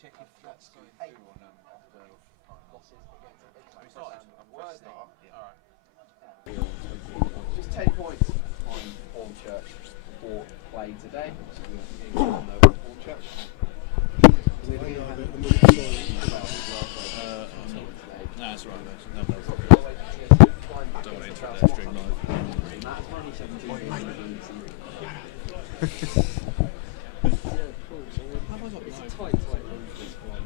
check if that's going through on after losses against Alright. Just 10 points on Hornchurch for play today. So we're going to Hornchurch. No, that's right. No, don't want to interrupt their stream live.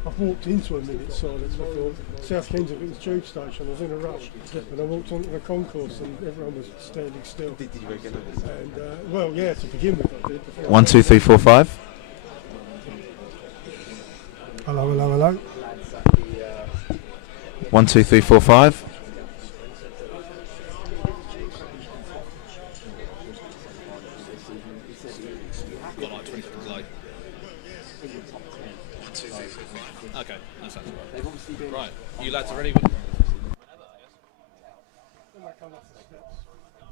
I've walked into a minute's silence before. South Kensington's tube station. I was in a rush, and I walked onto the concourse, and everyone was standing still. Did you recognise it? And well, yeah, to begin with, I did. 1, 2, 3, 4, 5. Hello, hello, hello. 1, 2, 3, 4, 5. Got like 20 seconds late. 1, 2, 3, 4, 5. Okay, that sounds right. Right, you lads are ready? So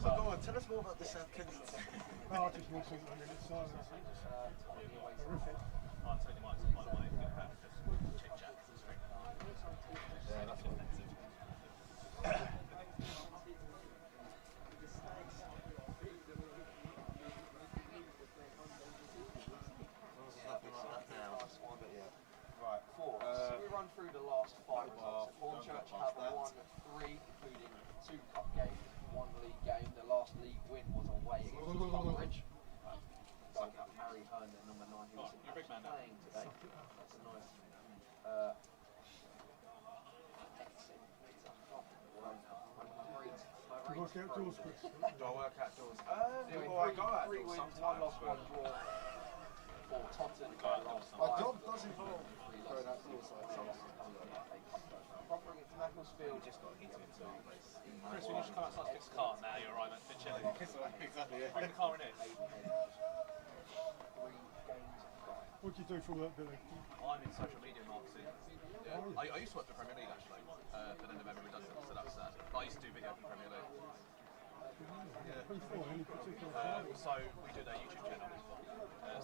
go on, tell us more about the South Kensington. I just walked into a minute's silence. Horrific. Run through the last 5 results. Hornchurch have won 3, including 2 cup games, 1 league game. The last league win was away against Cambridge. Harry Hearn, the number 9, who was playing today. That's a nice Work outdoors, Chris. Do I work outdoors? Well, I go outdoors 3 wins, 1 sometimes. loss, 1 draw for Totton. My job does involve going outdoors. Proper international field, just got into it. Chris, when you just come outside to fix the car, now you're right, man. Bit chilly. Exactly, yeah. Bring the car in here. What do you do for work, Billy? I'm in social media marketing. Yeah. I used to work for Premier League actually, but then they made me redundant, so that was sad. But I used to do video for Premier League. Yeah. Who for? Any particular So we do their YouTube channel.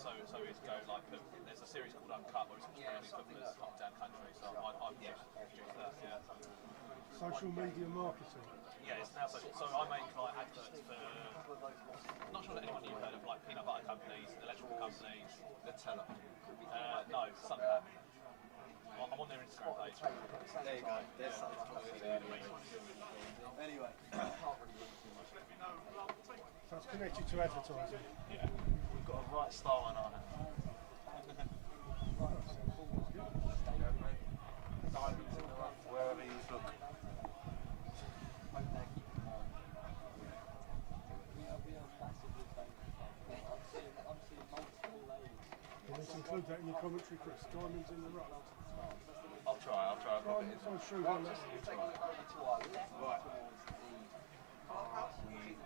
So it's go like there's a series called Uncut where it's Premier League footballers up and down country. So I produce that. Yeah. social media marketing? Yeah, it's now social. So I make like adverts for. I'm not sure that anyone you've heard of like peanut butter companies, electrical companies. Nutella. No, Sunday. I'm on their Instagram page. There you go. There's something to Anyway. So it's connected to advertising? Yeah. We've got a right star on our hand. Diamonds in the rough, wherever you look. Let's include that in your commentary, Chris. Diamonds in the rough. I'll try. I'll pop it in. So sure on that. Taking over to our left Right. towards the clubhouse.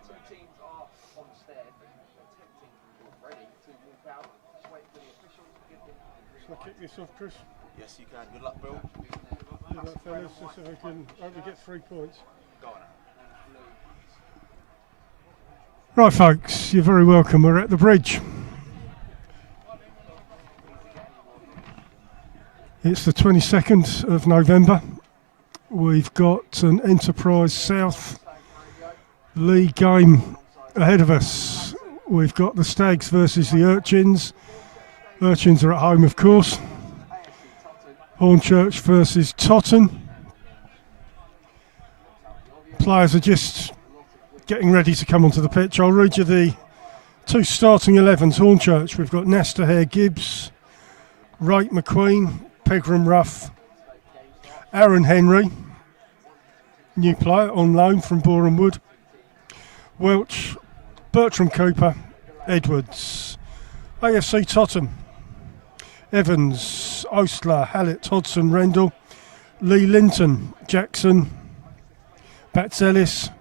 Two teams are on the stairs, attempting already to walk out. Just wait for the officials to give them the green Shall I kick this off, Chris? Yes, you can. Good luck, Bill. Good luck, fellas. Just so we can hope we get 3 points. Go on. Right, folks, you're very welcome. We're at the bridge. It's the 22nd of November. We've got an Enterprise South League game ahead of us. We've got the Stags versus the Urchins. Urchins are at home, of course. Hornchurch versus Totton. Players are just getting ready to come onto the pitch. I'll read you the 2 starting 11s. Hornchurch, we've got Nesta Hare Gibbs, Wright McQueen, Pegram Ruff, Aaron Henry, new player on loan from Boreham Wood, Welch, Bertram Cooper, Edwards, AFC Totton, Evans, Ostler, Hallett, Hodson, Rendell, Lee Linton, Jackson, Bats Ellis,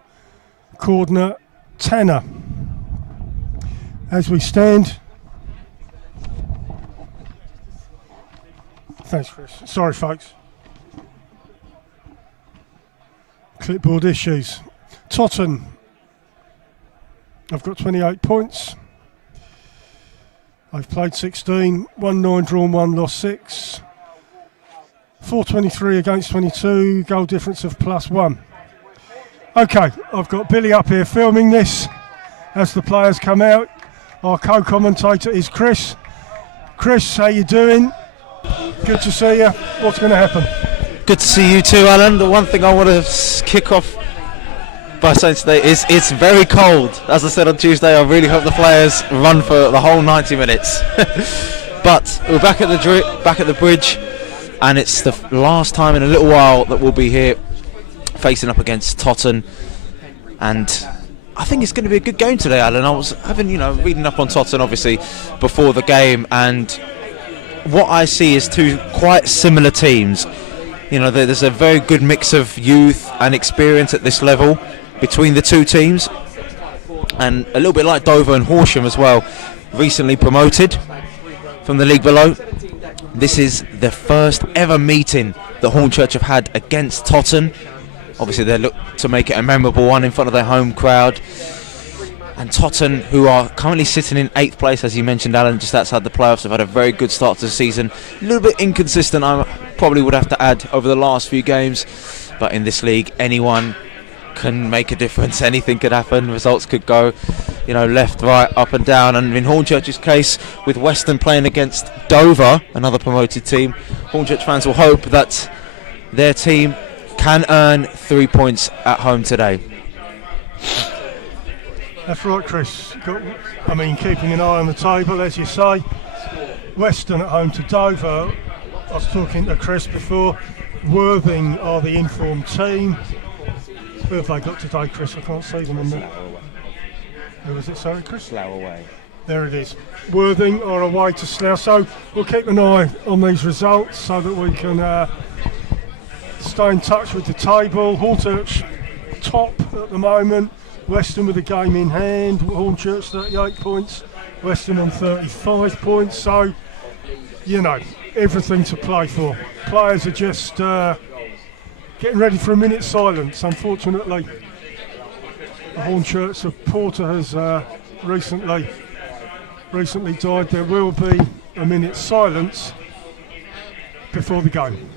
Cordner, Tanner. As we stand. Thanks, Chris. Sorry, folks. Clipboard issues. Totton. I've got 28 points. I've played 16, won 9, drawn 1, lost 6. 423 against 22, goal difference of +1. Okay, I've got Billy up here filming this as the players come out. Our co-commentator is Chris. Chris, how you doing? Good to see you. What's going to happen? Good to see you too, Alan. The one thing I want to kick off by saying today is it's very cold. As I said on Tuesday, I really hope the players run for the whole 90 minutes. But we're back at the bridge, and it's the last time in a little while that we'll be here facing up against Totton, and I think it's going to be a good game today, Alan. I was reading up on Totton obviously before the game, and what I see is two quite similar teams. There's a very good mix of youth and experience at this level between the two teams, and a little bit like Dover and Horsham as well, recently promoted from the league below. This is the first ever meeting that Hornchurch have had against Totton. Obviously they look to make it a memorable one in front of their home crowd. And Totton, who are currently sitting in 8th place, as you mentioned, Alan, just outside the playoffs, have had a very good start to the season. A little bit inconsistent, I probably would have to add, over the last few games. But in this league, anyone can make a difference. Anything could happen. Results could go, left, right, up and down. And in Hornchurch's case, with Weston playing against Dover, another promoted team, Hornchurch fans will hope that their team can earn 3 points at home today. That's right, Chris. Keeping an eye on the table, as you say. Weston at home to Dover. I was talking to Chris before. Worthing are the informed team. Who have they got today, Chris? I can't see them on there. Who was it, sorry, Chris? Slough away. There it is. Worthing are away to Slough. So we'll keep an eye on these results so that we can stay in touch with the table. Hornchurch top at the moment. Weston with a game in hand. Hornchurch 38 points. Weston on 35 points. So, everything to play for. Players are just getting ready for a minute's silence. Unfortunately, the Hornchurch supporter has recently died. There will be a minute's silence before the game.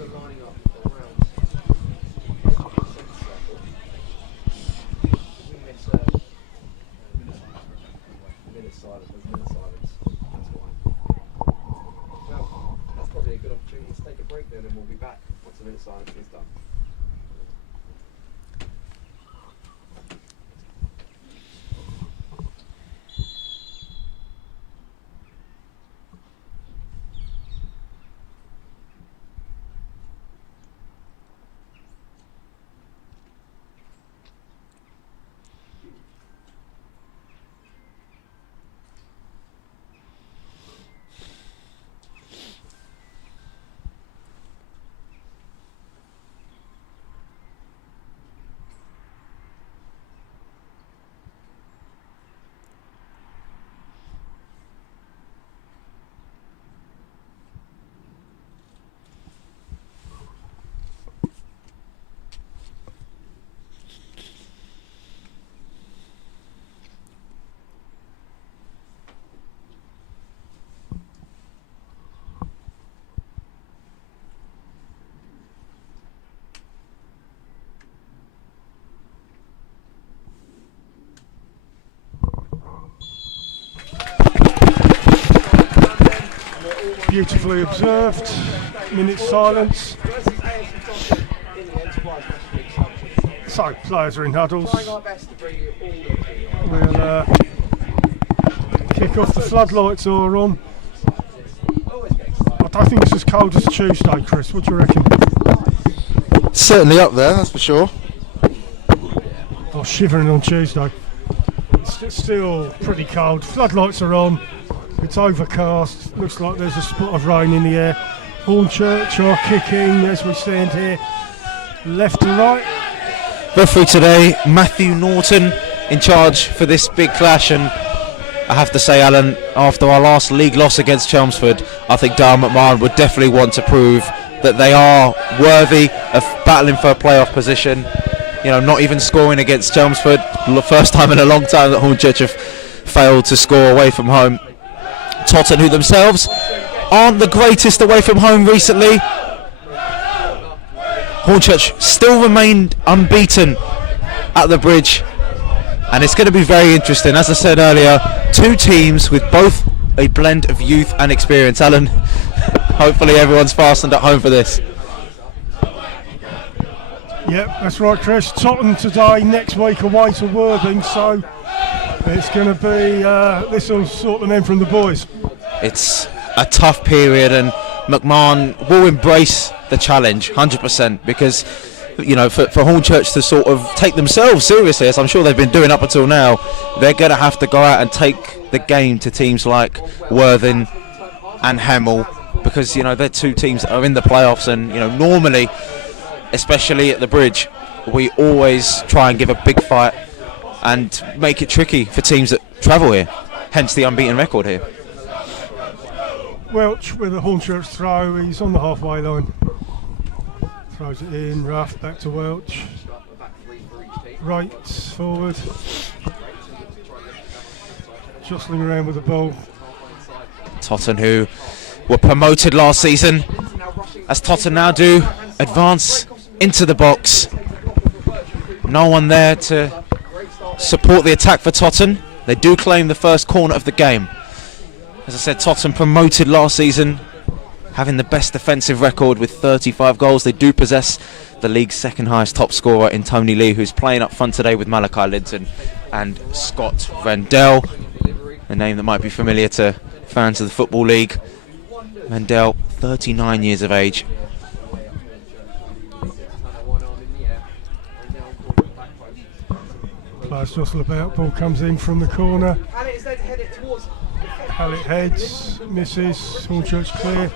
Beautifully observed. Minute silence. So, players are in huddles. We'll kick off. The floodlights are on. I don't think it's as cold as Tuesday, Chris. What do you reckon? Certainly up there, that's for sure. I was shivering on Tuesday. It's still pretty cold. Floodlights are on. It's overcast. Looks like there's a spot of rain in the air. Hornchurch are kicking as we stand here, left to right. Referee today, Matthew Norton, in charge for this big clash, and I have to say, Alan, after our last league loss against Chelmsford, I think Darren McMahon would definitely want to prove that they are worthy of battling for a playoff position. Not even scoring against Chelmsford, the first time in a long time that Hornchurch have failed to score away from home. Totton, who themselves aren't the greatest away from home recently, Hornchurch still remained unbeaten at the Bridge, and it's going to be very interesting. As I said earlier, two teams with both a blend of youth and experience. Alan, hopefully everyone's fastened at home for this. Yep, that's right, Chris. Totton today, next week away to Worthing, so it's going to be, this will sort them in from the boys. It's a tough period, and McMahon will embrace the challenge 100%, because you know, for Hornchurch to sort of take themselves seriously, as I'm sure they've been doing up until now, they're going to have to go out and take the game to teams like Worthing and Hemel, because you know they're two teams that are in the playoffs, and you know normally, especially at the Bridge, we always try and give a big fight and make it tricky for teams that travel here, hence the unbeaten record here. Welch with a Hornchurch throw, he's on the halfway line. Throws it in, rough, back to Welch. Right, forward. Jostling around with the ball. Totton, who were promoted last season, as Totton now do, advance into the box. No one there to support the attack for Totton. They do claim the first corner of the game. As I said, Totton promoted last season, having the best defensive record with 35 goals. They do possess the league's second highest top scorer in Tony Lee, who's playing up front today with Malachi Linton and Scott Rendell, a name that might be familiar to fans of the Football League. Rendell, 39 years of age. Players jostle about, ball comes in from the corner. Hallett heads, misses, Hornchurch clear.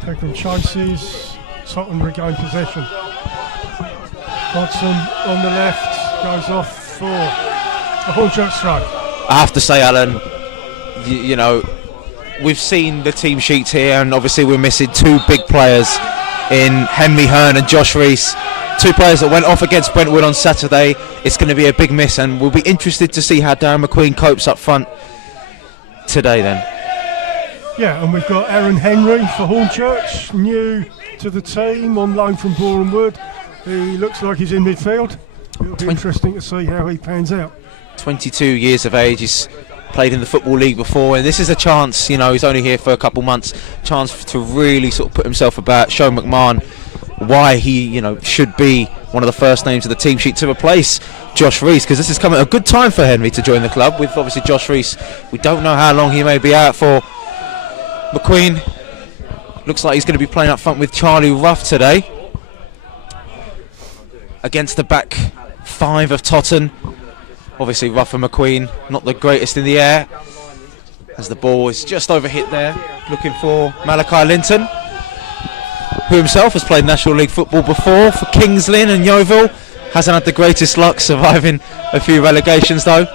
Pegram chases, Totton regain possession. Hodson on the left, goes off for a Hornchurch throw. I have to say, Alan, you know, we've seen the team sheets here, and obviously we're missing two big players in Henry Hearn and Josh Rees. Two players that went off against Brentwood on Saturday. It's going to be a big miss, and we'll be interested to see how Darren McQueen copes up front today then. Yeah, and we've got Aaron Henry for Hornchurch, new to the team, on loan from Boreham Wood. He looks like he's in midfield. It'll be interesting to see how he pans out. 22 years of age, he's played in the Football League before, and this is a chance, you know, he's only here for a couple months, chance to really sort of put himself about, show McMahon why he, you know, should be one of the first names of the team sheet to replace Josh Rees, because this is coming at a good time for Henry to join the club. With obviously Josh Rees, we don't know how long he may be out for. McQueen looks like he's going to be playing up front with Charlie Ruff today against the back five of Totton. Obviously Ruff and McQueen not the greatest in the air, as the ball is just overhit there, looking for Malachi Linton, who himself has played National League football before for Kings Lynn and Yeovil. Hasn't had the greatest luck, surviving a few relegations though.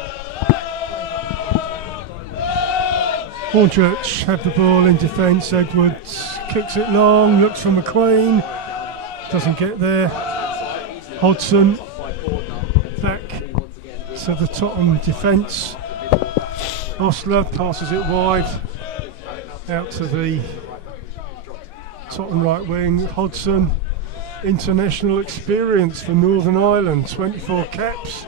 Hornchurch have the ball in defence. Edwards kicks it long, looks for McQueen, doesn't get there. Hodson back to the Tottenham defence. Osler passes it wide out to the Tottenham right wing. Hodson, international experience for Northern Ireland, 24 caps.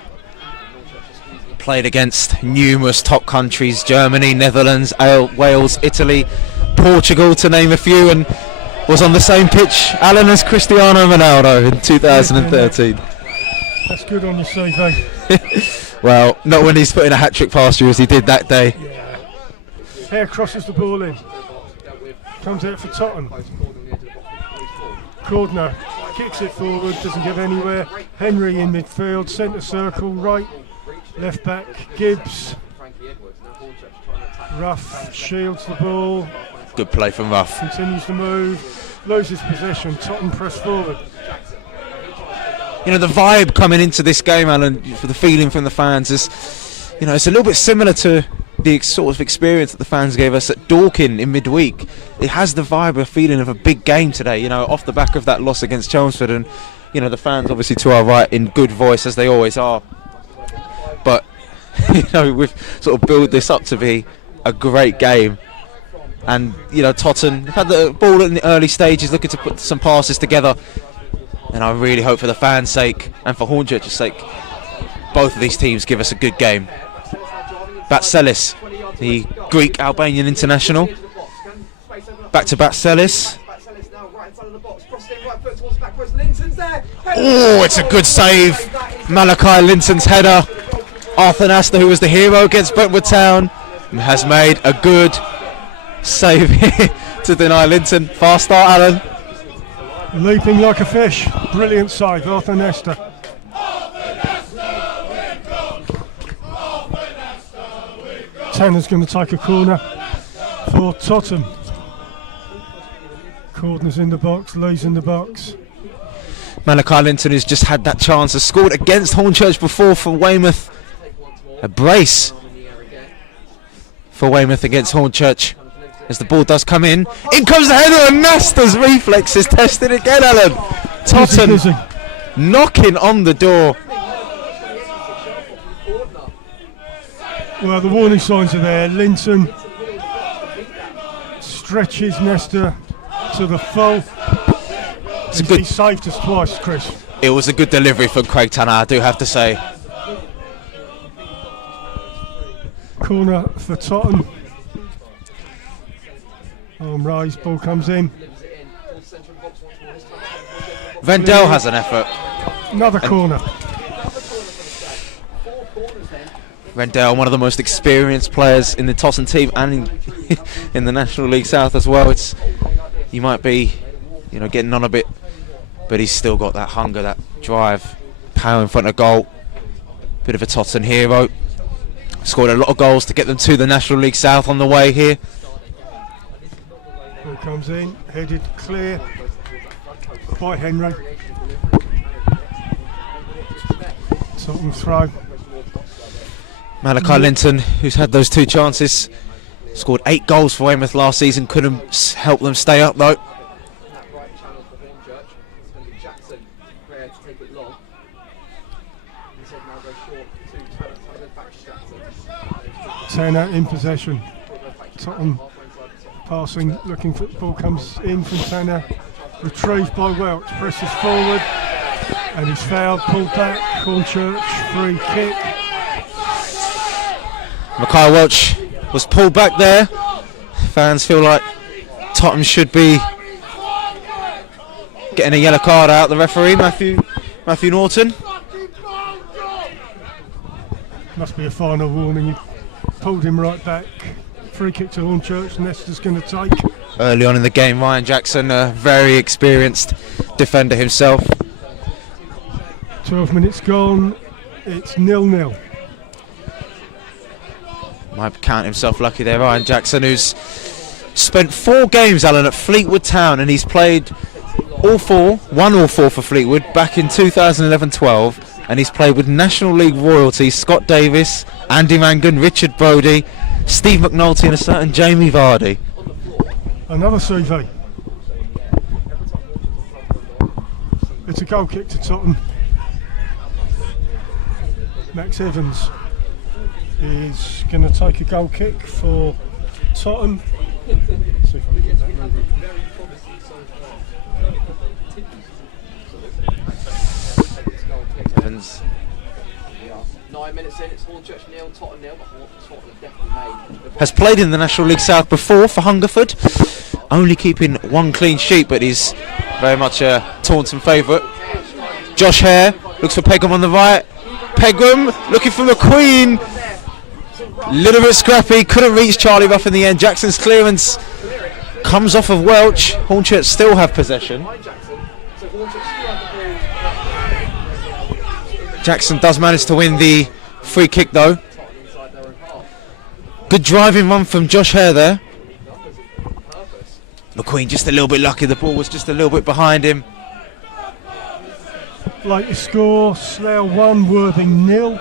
Played against numerous top countries, Germany, Netherlands, Wales, Italy, Portugal, to name a few, and was on the same pitch, Alan, as Cristiano Ronaldo in 2013. That's good on your CV. Well, not when he's putting a hat-trick past you as he did that day. Yeah. Hare crosses the ball in. Comes out for Totton. Cordner kicks it forward, doesn't get anywhere. Henry in midfield, centre circle, right, left back, Gibbs. Ruff shields the ball. Good play from Ruff. Continues to move, loses possession. Totton press forward. You know, the vibe coming into this game, Alan, for the feeling from the fans is, you know, it's a little bit similar to the sort of experience that the fans gave us at Dorking in midweek. It has the vibe, a feeling of a big game today, you know, off the back of that loss against Chelmsford. And, you know, the fans obviously to our right in good voice, as they always are. But, you know, we've sort of built this up to be a great game. And, you know, Totton had the ball in the early stages, looking to put some passes together. And I really hope for the fans' sake and for Hornchurch's sake, both of these teams give us a good game. Batselis, the Greek Albanian international. Back to Batselis. Oh, it's a good save. Malachi Linton's header. Arthur Nasta, who was the hero against Brentwood Town, has made a good save here to deny Linton. Fast start, Alan. Leaping like a fish. Brilliant save, Arthur Nesta. Tanner's going to take a corner for Totton. Corner's in the box, Lee's in the box. Malachi Linton, who's just had that chance, has scored against Hornchurch before for Weymouth. A brace for Weymouth against Hornchurch as the ball does come in. In comes the header and Nasta's reflex is tested again, Alan. Totton knocking on the door. Well, the warning signs are there. Linton stretches Nesta to the full. He saved us twice, Chris. It was a good delivery from Craig Tanner, I do have to say. Corner for Totton. Arm raised, ball comes in. Vendel has an effort. Another corner. Vendel, one of the most experienced players in the Totton team and in the National League South as well. You might be, getting on a bit, but he's still got that hunger, that drive, power in front of goal. Bit of a Totton hero. Scored a lot of goals to get them to the National League South on the way here. Ball comes in, headed clear by Henry. Tottenham throw. Malachi Linton, who's had those 2 chances, scored 8 goals for Weymouth last season, couldn't help them stay up though. Tanner in possession. Tottenham passing, looking for the ball, comes in from Tanner. Retrieved by Welch, presses forward, and he's fouled, pulled back. Hornchurch, free kick. Mackay Welch was pulled back there. Fans feel like Tottenham should be getting a yellow card out. The referee, Matthew Norton. Must be a final warning. He pulled him right back. Free kick to Hornchurch. Nesta's going to take. Early on in the game, Ryan Jackson, a very experienced defender himself. 12 minutes gone. It's 0-0. Might count himself lucky there, Ryan Jackson, who's spent 4 games, Alan, at Fleetwood Town, and he's played won all four for Fleetwood back in 2011-12, and he's played with National League royalty Scott Davis, Andy Mangan, Richard Brodie, Steve McNulty and a certain Jamie Vardy. Another CV. It's a goal kick to Tottenham. Max Evans is going to take a goal kick for Tottenham. See if I can get that moving. Evans 9 minutes in, it's Hornchurch 0, Tottenham 0, but Tottenham definitely made. has played in the National League South before for Hungerford, only keeping 1 clean sheet, but he's very much a Taunton favourite. Josh Hare looks for Pegram on the right. Pegram looking for McQueen. Little bit scrappy, couldn't reach Charlie Ruff in the end. Jackson's clearance comes off of Welch. Hornchurch still have possession. Jackson does manage to win the free kick though. Good driving run from Josh Hare there. McQueen just a little bit lucky, the ball was just a little bit behind him. Latest score, Slough 1, Worthing 0.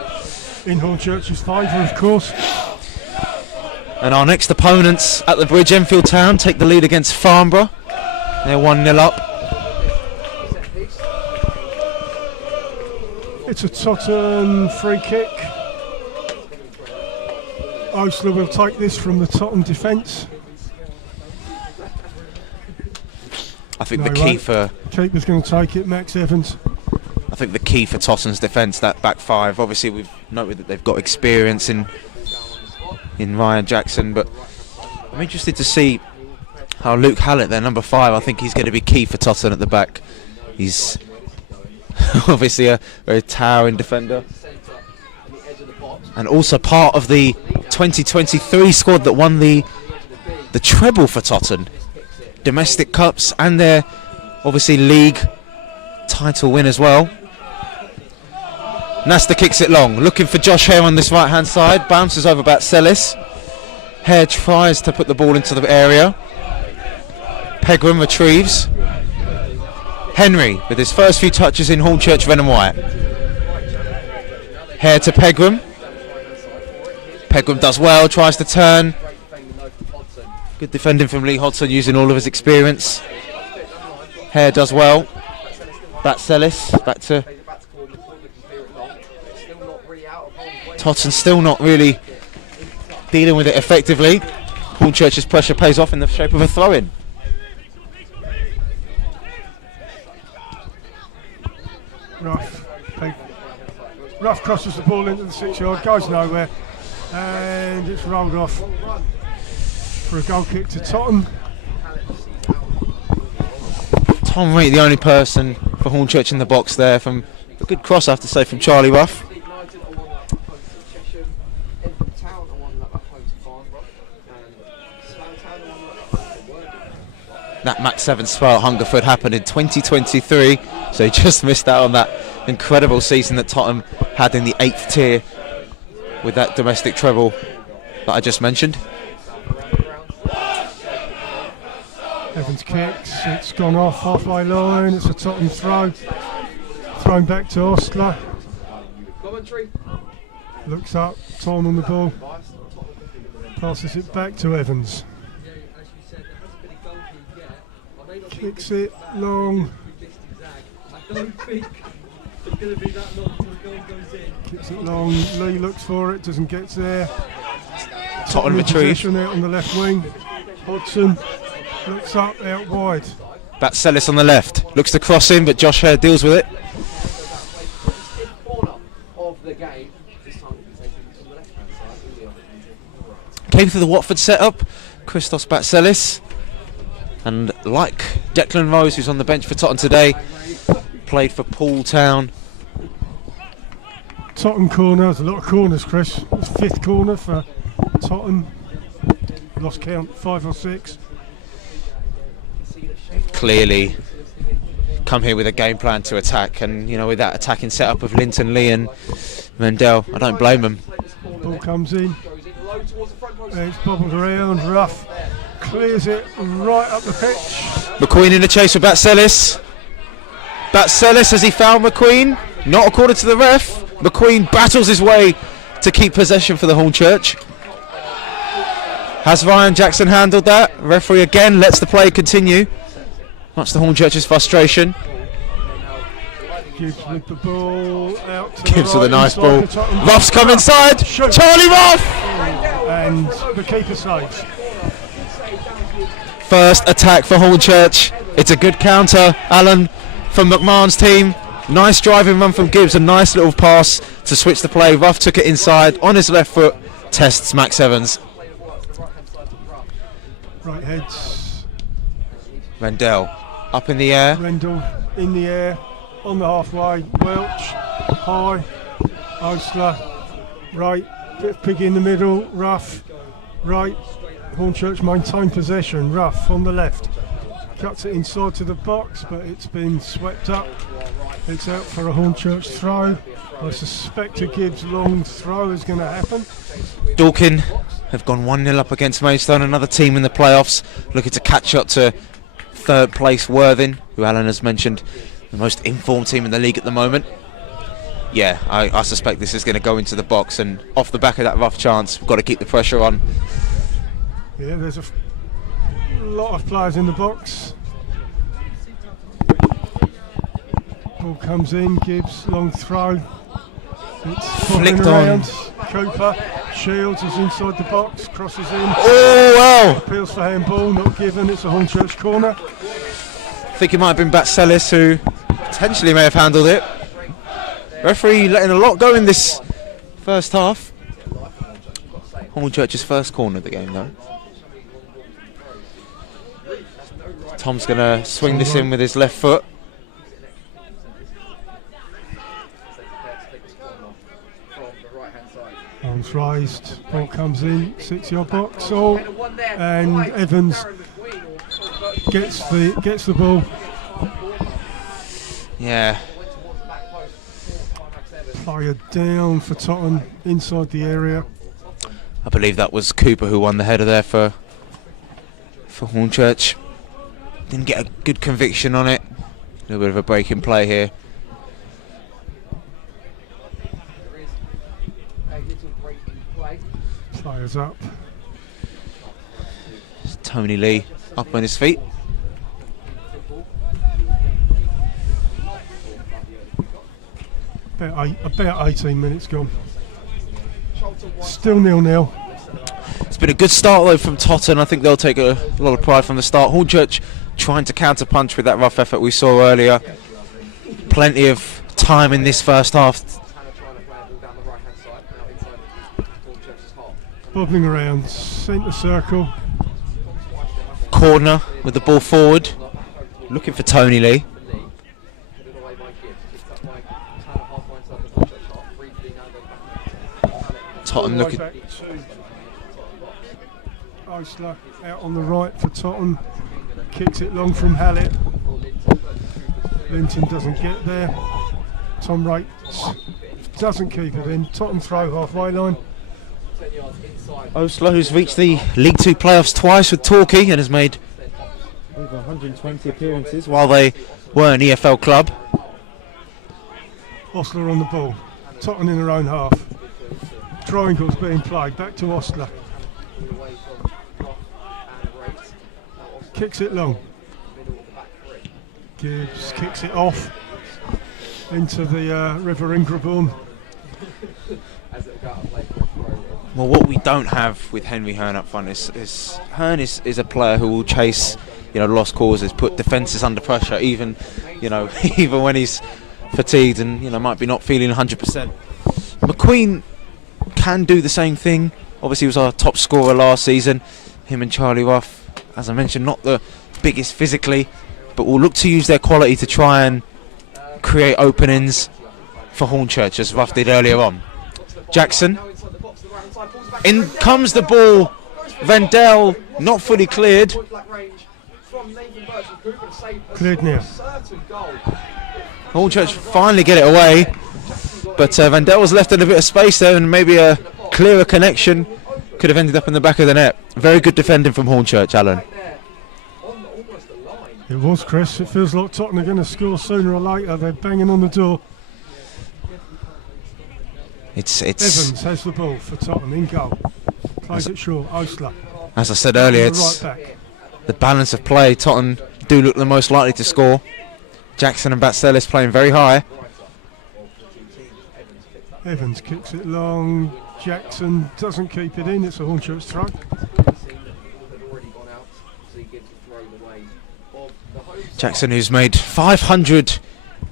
In Hornchurch's favour, of course. And our next opponents at the Bridge, Enfield Town, take the lead against Farnborough. They're 1-0 up. It's a Tottenham free kick. Osler will take this from the Tottenham defence. I think No, the key right. for Keeper's going to take it, Max Evans. I think the key for Tottenham's defence, that back five. Obviously, we've noted that they've got experience in Ryan Jackson, but I'm interested to see how Luke Hallett, their number 5, I think he's going to be key for Tottenham at the back. He's obviously a very towering defender, and also part of the 2023 squad that won the treble for Tottenham, domestic cups and their obviously league title win as well. Nasta kicks it long, looking for Josh Hare on this right hand side, bounces over Batselis. Hare tries to put the ball into the area. Pegram retrieves. Henry with his first few touches in Hornchurch, red and white. Hare to Pegram. Pegram does well, tries to turn. Good defending from Lee Hodson, using all of his experience. Hare does well. Batselis back to Tottenham, still not really dealing with it effectively. Hornchurch's pressure pays off in the shape of a throw-in. Rough crosses the ball into the 6-yard, goes nowhere, and it's rolled off for a goal kick to Tottenham. Tom Reed, the only person for Hornchurch in the box there, from a good cross, I have to say, from Charlie Ruff. That Max Evans spell at Hungerford happened in 2023, so he just missed out on that incredible season that Tottenham had in the 8th tier with that domestic treble that I just mentioned. Evans kicks, it's gone off halfway line, it's a Tottenham throw. Thrown back to Ostler. Looks up, time on the ball. Passes it back to Evans. Kicks it long. Kicks it long. Lee looks for it, doesn't get there. Tottenham retrieve. Out on the left wing. Hodson looks up, out wide. Batselis on the left. Looks to cross in, but Josh Hare deals with it. Came through the Watford setup. Christos Batselis. And like Declan Rose, who's on the bench for Tottenham today, played for Poole Town. Tottenham corner, there's a lot of corners, Chris. It's 5th corner for Tottenham. Lost count, 5 or 6. Clearly come here with a game plan to attack, and with that attacking setup of Linton, Lee and Mendel, I don't blame them. Ball comes in. It's bobbled around, Rough clears it right up the pitch. McQueen in the chase with Batselis. Batselis, has he found McQueen? Not according to the ref. McQueen battles his way to keep possession for the Hornchurch. Has Ryan Jackson handled that? Referee again lets the play continue, much to Hornchurch's frustration. Gibbs with the ball out to Gibbs the with a right, nice ball. inside Ruff's come inside. Shoot. Charlie Ruff! And the keeper saves. First attack for Hornchurch. It's a good counter, Alan, from McMahon's team. Nice driving run from Gibbs, a nice little pass to switch the play. Ruff took it inside on his left foot, tests Max Evans. Right heads. Rendell up in the air. Rendell in the air, on the halfway. Welch, high. Osler, right. Bit of pig in the middle. Ruff, right. Hornchurch maintain possession. Ruff on the left. Cuts it inside to the box, but it's been swept up. It's out for a Hornchurch throw. I suspect a Gibbs long throw is going to happen. Dorking have gone 1-0 up against Maidstone, another team in the playoffs, looking to catch up to 3rd place Worthing, who Alan has mentioned, the most informed team in the league at the moment. Yeah, I suspect this is going to go into the box, and off the back of that rough chance, we've got to keep the pressure on. Yeah, there's a lot of players in the box. Ball comes in, Gibbs, long throw. It's Flicked around. on. Cooper, Shields is inside the box, crosses in. Oh, wow! Appeals for handball, not given, it's a Hornchurch corner. think it might have been Batselis who potentially may have handled it. Referee letting a lot go in this first half. Hornchurch's first corner of the game though. Tom's going to swing this in with his left foot. Arms raised, ball comes in, 6-yard box, and Evans gets the ball. Yeah. Player down for Totton inside the area. I believe that was Cooper who won the header there for Hornchurch. Didn't get a good conviction on it. A little bit of a break in play here. Players up. Tony Lee up on his feet. About 18 minutes gone. Still 0-0. It's been a good start though from Totton. I think they'll take a lot of pride from the start. Hornchurch trying to counter-punch with that rough effort we saw earlier. Plenty of time in this first half. Bobbling around, centre circle. Corner with the ball forward. Looking for Tony Lee. Totton looking. Osler out on the right for Totton. Kicks it long from Hallett. Linton doesn't get there. Tom Rates doesn't keep it in. Totton throw halfway line. Osler, who's reached the League Two playoffs twice with Torquay and has made over 120 appearances while they were an EFL club. Osler on the ball. Totton in their own half. Triangle's being played. Back to Osler. Kicks it long. Gibbs kicks it off into the River Ingraborn. Well, what we don't have with Henry Hearn up front is Hearn is a player who will chase, lost causes, put defences under pressure, even even when he's fatigued and might be not feeling 100%. McQueen can do the same thing. Obviously, he was our top scorer last season. Him and Charlie Ruff, as I mentioned, not the biggest physically, but will look to use their quality to try and create openings for Hornchurch, as Ruff did earlier on. Jackson. In comes the ball. Vendel not fully cleared. Cleared now. Hornchurch finally get it away, but Vendel was left in a bit of space there, and maybe a clearer connection could have ended up in the back of the net. Very good defending from Hornchurch, Alan. It was, Chris. It feels like Tottenham are going to score sooner or later. They're banging on the door. It's Evans has the ball for Tottenham in goal. Plays it short. Osler. As I said earlier, it's the balance of play. Tottenham do look the most likely to score. Jackson and Batselis playing very high. Evans kicks it long. Jackson doesn't keep it in. It's a Hornchurch throw. Jackson, who's made 500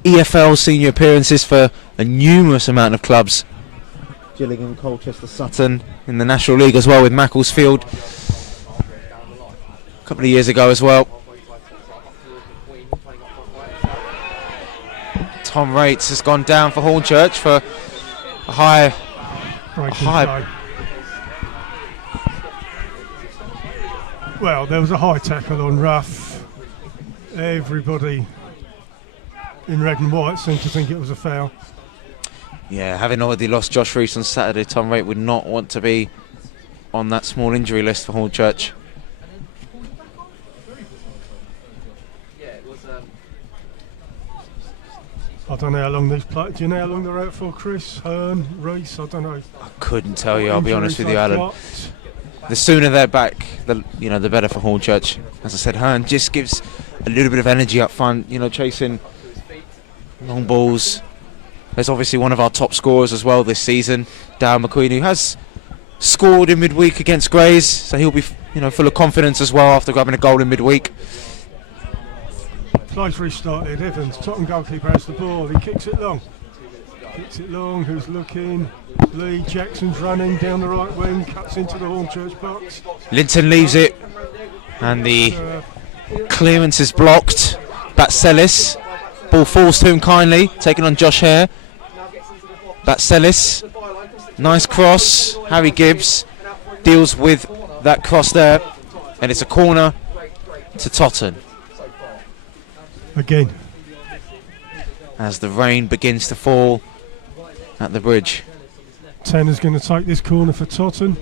EFL senior appearances for a numerous amount of clubs. Gillingham, Colchester, Sutton in the National League as well with Macclesfield a couple of years ago as well. Tom Rates has gone down for Hornchurch for a high. Well, there was a high tackle on Ruff. Everybody in red and white seemed to think it was a foul. Yeah, having already lost Josh Reese on Saturday, Tom Rate would not want to be on that small injury list for Hornchurch. I don't know how long these players. Do you know how long they're out for, Chris? Hearn, Reese? I don't know. I couldn't tell you. I'll be honest with you, Alan. The sooner they're back, the better for Hornchurch. As I said, Hearn just gives a little bit of energy up front. Chasing long balls. There's obviously one of our top scorers as well this season, Darren McQueen, who has scored in midweek against Grays, so he'll be full of confidence as well after grabbing a goal in midweek. Play's restarted. Evans, Totton goalkeeper has the ball. He kicks it long. Who's looking? Lee, Jackson's running down the right wing, cuts into the Hornchurch box. Linton leaves it, and the clearance is blocked. Batselis, ball falls to him kindly, taking on Josh Hare. Batselis, nice cross. Harry Gibbs deals with that cross there, and it's a corner to Totton. Again, as the rain begins to fall at the bridge. Tanner's going to take this corner for Totton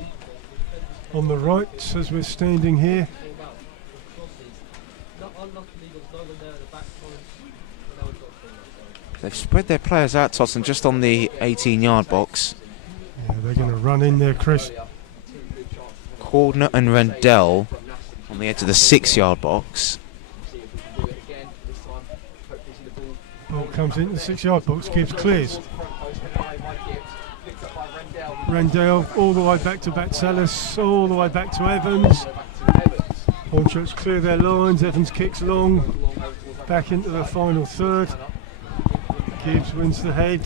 on the right as we're standing here. They've spread their players out, Totton, just on the 18-yard box. Yeah, they're going to run in there, Chris. Cordner and Rendell on the edge of the 6-yard box. Ball comes into the 6-yard box, Gibbs clears. Rendell all the way back to Batselis, all the way back to Evans. Hornchurch clear their lines, Evans kicks long, back into the final third. Gibbs wins the head.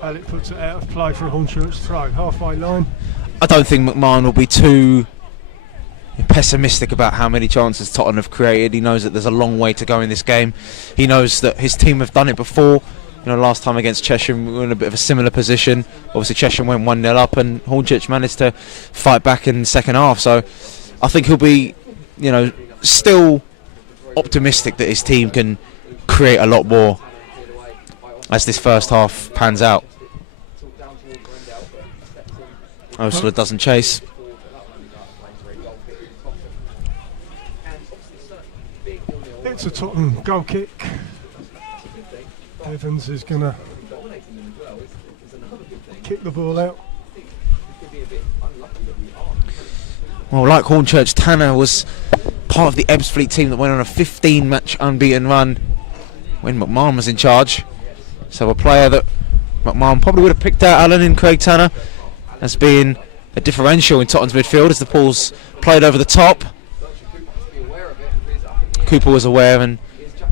Hallett puts it out of play for a Hornchurch throw, halfway line. I don't think McMahon will be too pessimistic about how many chances Tottenham have created. He knows that there's a long way to go in this game. He knows that his team have done it before. You know, last time against Cheshire we were in a bit of a similar position. Obviously Cheshire went 1-0 up and Hornchurch managed to fight back in the second half. So I think he'll be, you know, still optimistic that his team can create a lot more as this first half pans out. Osler doesn't chase. It's a Tottenham goal kick. Evans is going to kick the ball out. Well, like Hornchurch, Tanner was part of the Ebbsfleet team that went on a 15-match unbeaten run when McMahon was in charge. So a player that McMahon probably would have picked out, Alan, in Craig Tanner as being a differential in Tottenham's midfield as the ball's played over the top. Cooper was aware and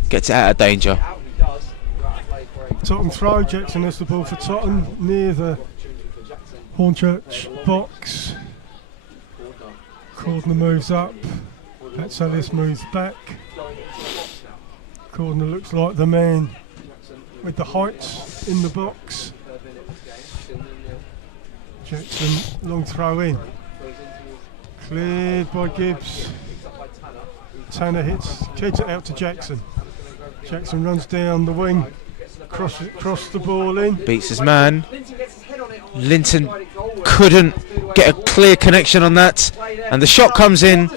gets it out of danger. Tottenham throw, Jackson has the ball for Tottenham near the Hornchurch box. Cordner moves up, Batselis moves back. Cordner looks like the man with the height in the box. Jackson, long throw in. Cleared by Gibbs. Tanner kicks it out to Jackson. Jackson runs down the wing, cross the ball in. Beats his man. Linton couldn't get a clear connection on that, and the shot comes in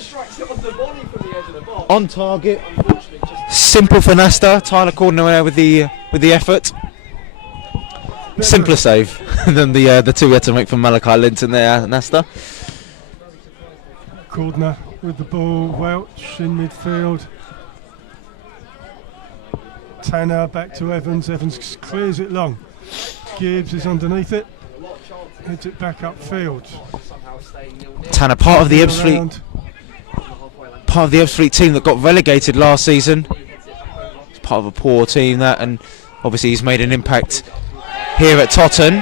on target. Simple for Nasta. Tyler Cordner with the effort. Simpler save than the two we had to make from Malachi Linton there, Nasta. Cordner with the ball, Welch in midfield. Tanner back to Evans. Evans clears it long. Gibbs is underneath it. Heads it back upfield. Tanner, part of the Ebbsfleet team that got relegated last season. It's part of a poor team that, and obviously he's made an impact here at Totton.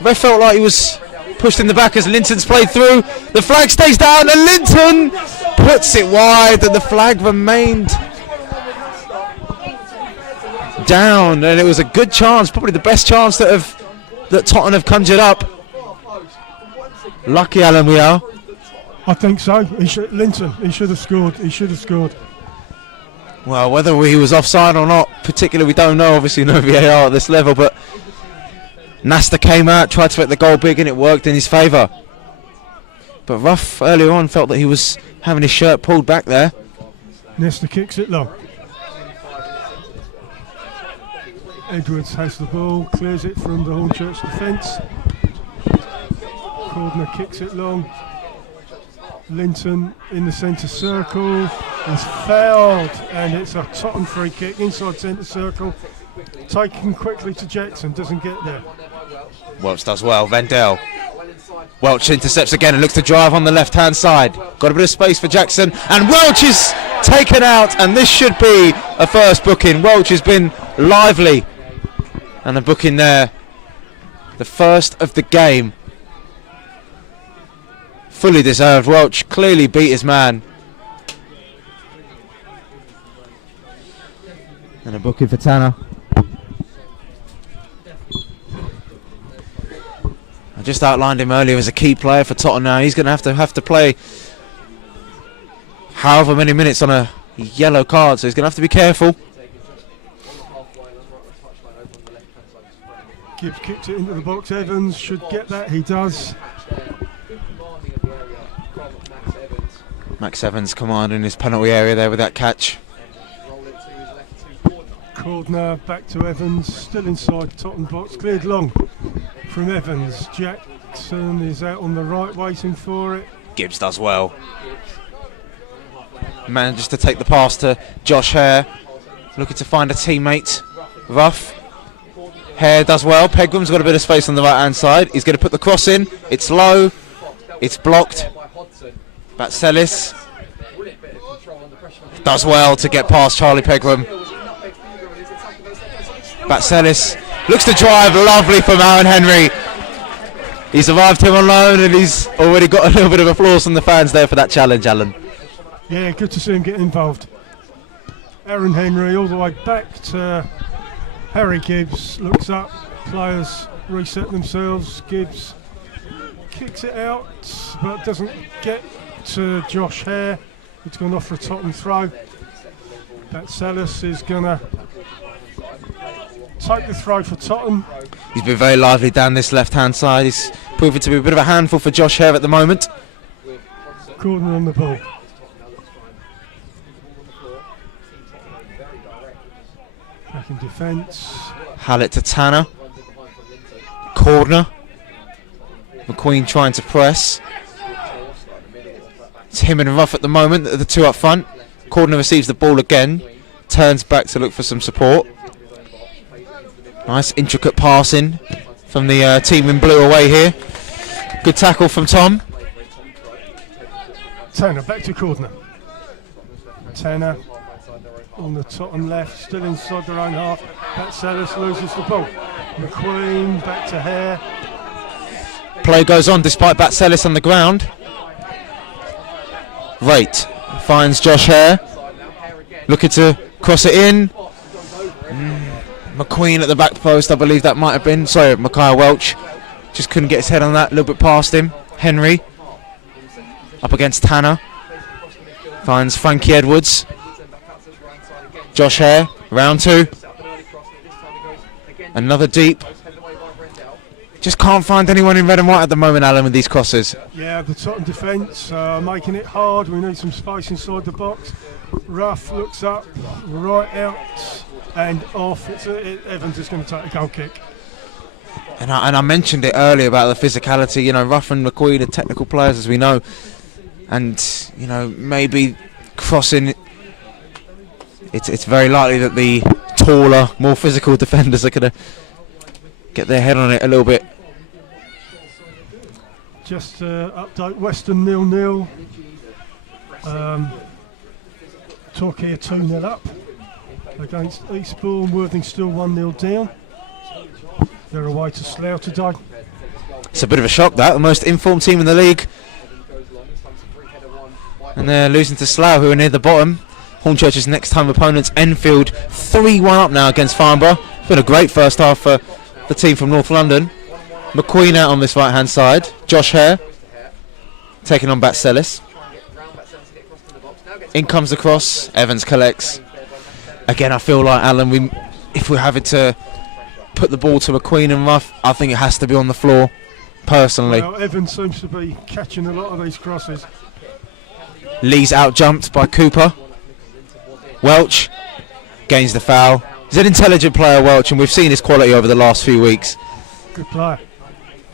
Ref felt like he was pushed in the back as Linton's played through. The flag stays down and Linton puts it wide, and the flag remained down, and it was a good chance, probably the best chance that Tottenham have conjured up. Lucky Alan we are. I think so. Linton, he should have scored. Well, whether he was offside or not, particularly, we don't know. Obviously, no VAR at this level, but Nasta came out, tried to make the goal big, and it worked in his favour. But Ruff earlier on felt that he was having his shirt pulled back there. Nesta kicks it long. Edwards has the ball, clears it from the Hornchurch defence. Cordner kicks it long. Linton in the centre circle is fouled, and it's a Tottenham free kick inside centre circle. Taken quickly to Jackson, doesn't get there. Welch does well. Vendell Welch intercepts again and looks to drive on the left-hand side. Got a bit of space for Jackson, and Welch is taken out, and this should be a first booking. Welch has been lively, and a booking there. The first of the game. Fully deserved. Welch clearly beat his man. And a booking for Tanner. I just outlined him earlier as a key player for Totton now. He's going to have to play however many minutes on a yellow card, so he's going to have to be careful. Gibbs kicks it into the box. Evans should get that. He does. Max Evans commanding his penalty area there with that catch. Cordner back to Evans, still inside Totton box, cleared long from Evans. Jackson is out on the right waiting for it. Gibbs does well. Manages to take the pass to Josh Hare, looking to find a teammate. Rough. Hare does well. Pegram's got a bit of space on the right hand side. He's going to put the cross in. It's low. It's blocked. Batselis does well to get past Charlie Pegram. Batselis looks to drive, lovely from Aaron Henry. He's arrived him on loan, and he's already got a little bit of applause from the fans there for that challenge, Alan. Yeah, good to see him get involved. Aaron Henry all the way back to Harry Gibbs, looks up, players reset themselves. Gibbs kicks it out, but doesn't get to Josh Hare. It's gone off for a Tottenham throw. Batselis is going to take the throw for Tottenham. He's been very lively down this left-hand side. He's proving to be a bit of a handful for Josh Hare at the moment. Gordon on the ball. Back in defence. Hallett to Tanner. Cordner. McQueen trying to press. It's him and Ruff at the moment, the two up front. Cordner receives the ball again. Turns back to look for some support. Nice intricate passing from the team in blue away here. Good tackle from Tom. Tanner back to Cordner. Tanner on the Tottenham left, still inside their own half. Batselis loses the ball. McQueen back to Hare. Play goes on despite Batselis on the ground. Wright finds Josh Hare. Looking to cross it in. McQueen at the back post, I believe that might have been. Sorry, Micaiah Welch. Just couldn't get his head on that, a little bit past him. Henry up against Tanner. Finds Frankie Edwards. Josh Hare, round two. Another deep. Just can't find anyone in red and white at the moment, Alan, with these crosses. Yeah, the Tottenham defence making it hard. We need some space inside the box. Ruff looks up, right out and off. Evans is going to take a goal kick. And I mentioned it earlier about the physicality. You know, Ruff and McQueen are technical players, as we know. And, you know, maybe crossing, it's very likely that the taller, more physical defenders are going to get their head on it a little bit. Just update, Western 0-0. Torquay 2-0 up against Eastbourne. Worthing still 1-0 down. They're away to Slough today. It's a bit of a shock, that. The most informed team in the league. And they're losing to Slough, who are near the bottom. Hornchurch's next home opponents, Enfield, 3-1 up now against Farnborough. It's been a great first half for the team from North London. McQueen out on this right hand side. Josh Hare taking on Batselis. In comes the cross. Evans collects. Again, I feel like, Alan, if we're having to put the ball to McQueen and Ruff, I think it has to be on the floor, personally. Well, Evans seems to be catching a lot of these crosses. Lee's out jumped by Cooper. Welch gains the foul. He's an intelligent player, Welch, and we've seen his quality over the last few weeks. Good player.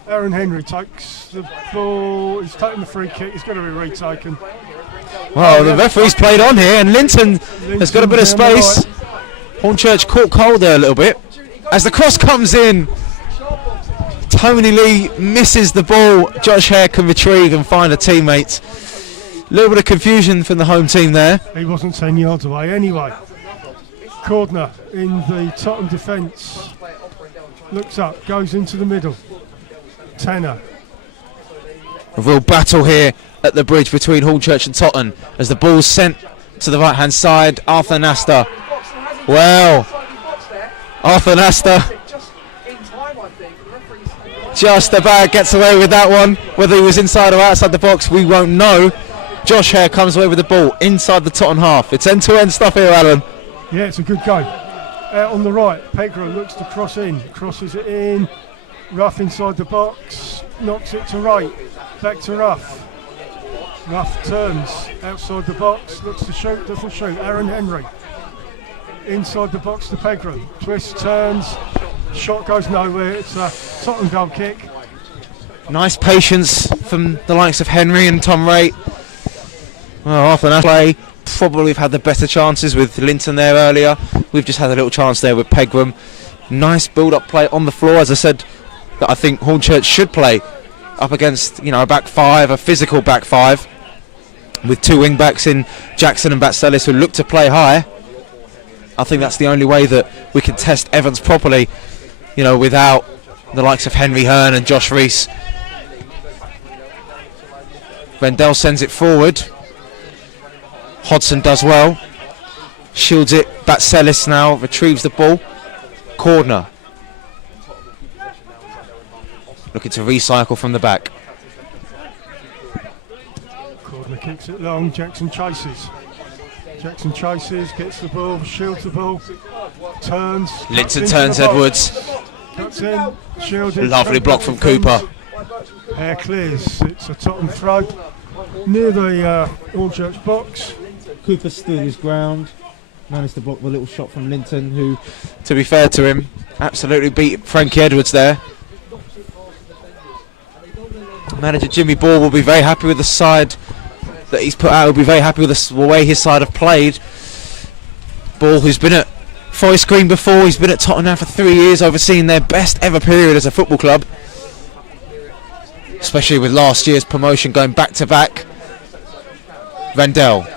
Aaron Henry takes the ball. He's taking the free kick. He's going to be retaken. Well, the referee's played on here, and Linton has got a bit of space. Hornchurch caught cold there a little bit. As the cross comes in, Tony Lee misses the ball. Josh Hare can retrieve and find a teammate. A little bit of confusion from the home team there. He wasn't 10 yards away anyway. Cordner in the Totton defence. Looks up, goes into the middle. Tanner. A real battle here at the bridge between Hornchurch and Totton as the ball's sent to the right hand side. Arthur Nasta. Well, Arthur Nasta just about gets away with that one. Whether he was inside or outside the box, we won't know. Josh Hare comes away with the ball inside the Totton half. It's end-to-end stuff here, Alan. Yeah, it's a good go. Out on the right, Pegram looks to cross in, crosses it in. Ruff inside the box, knocks it to right, back to Ruff. Ruff turns outside the box, looks to shoot, doesn't shoot. Aaron Henry inside the box to Pegram. Twist, turns, shot goes nowhere. It's a Totton goal kick. Nice patience from the likes of Henry and Tom Ray. Well, Arthur Nash play probably have had the better chances with Linton there earlier. We've just had a little chance there with Pegram. Nice build-up play on the floor, as I said, that I think Hornchurch should play up against, a back five, a physical back five, with two wing backs in Jackson and Batselis who look to play high. I think that's the only way that we can test Evans properly, without the likes of Henry Hearn and Josh Reese. Vendell sends it forward. Hodson does well. Shields it. Batselis now retrieves the ball. Corner. Looking to recycle from the back. Corner kicks it long. Jackson chases. Gets the ball, shields the ball, turns. Linton turns Edwards. Cuts in, shielded. Lovely block from Cooper. Hare clears. It's a Totton throw near the Hornchurch box. Cooper stood his ground, managed to block the little shot from Linton, who, to be fair to him, absolutely beat Frankie Edwards there. Manager Jimmy Ball will be very happy with the side that he's put out. He'll be very happy with the way his side have played. Ball, who's been at Forest Green before, he's been at Tottenham now for 3 years, overseeing their best ever period as a football club, especially with last year's promotion going back to back. Vendell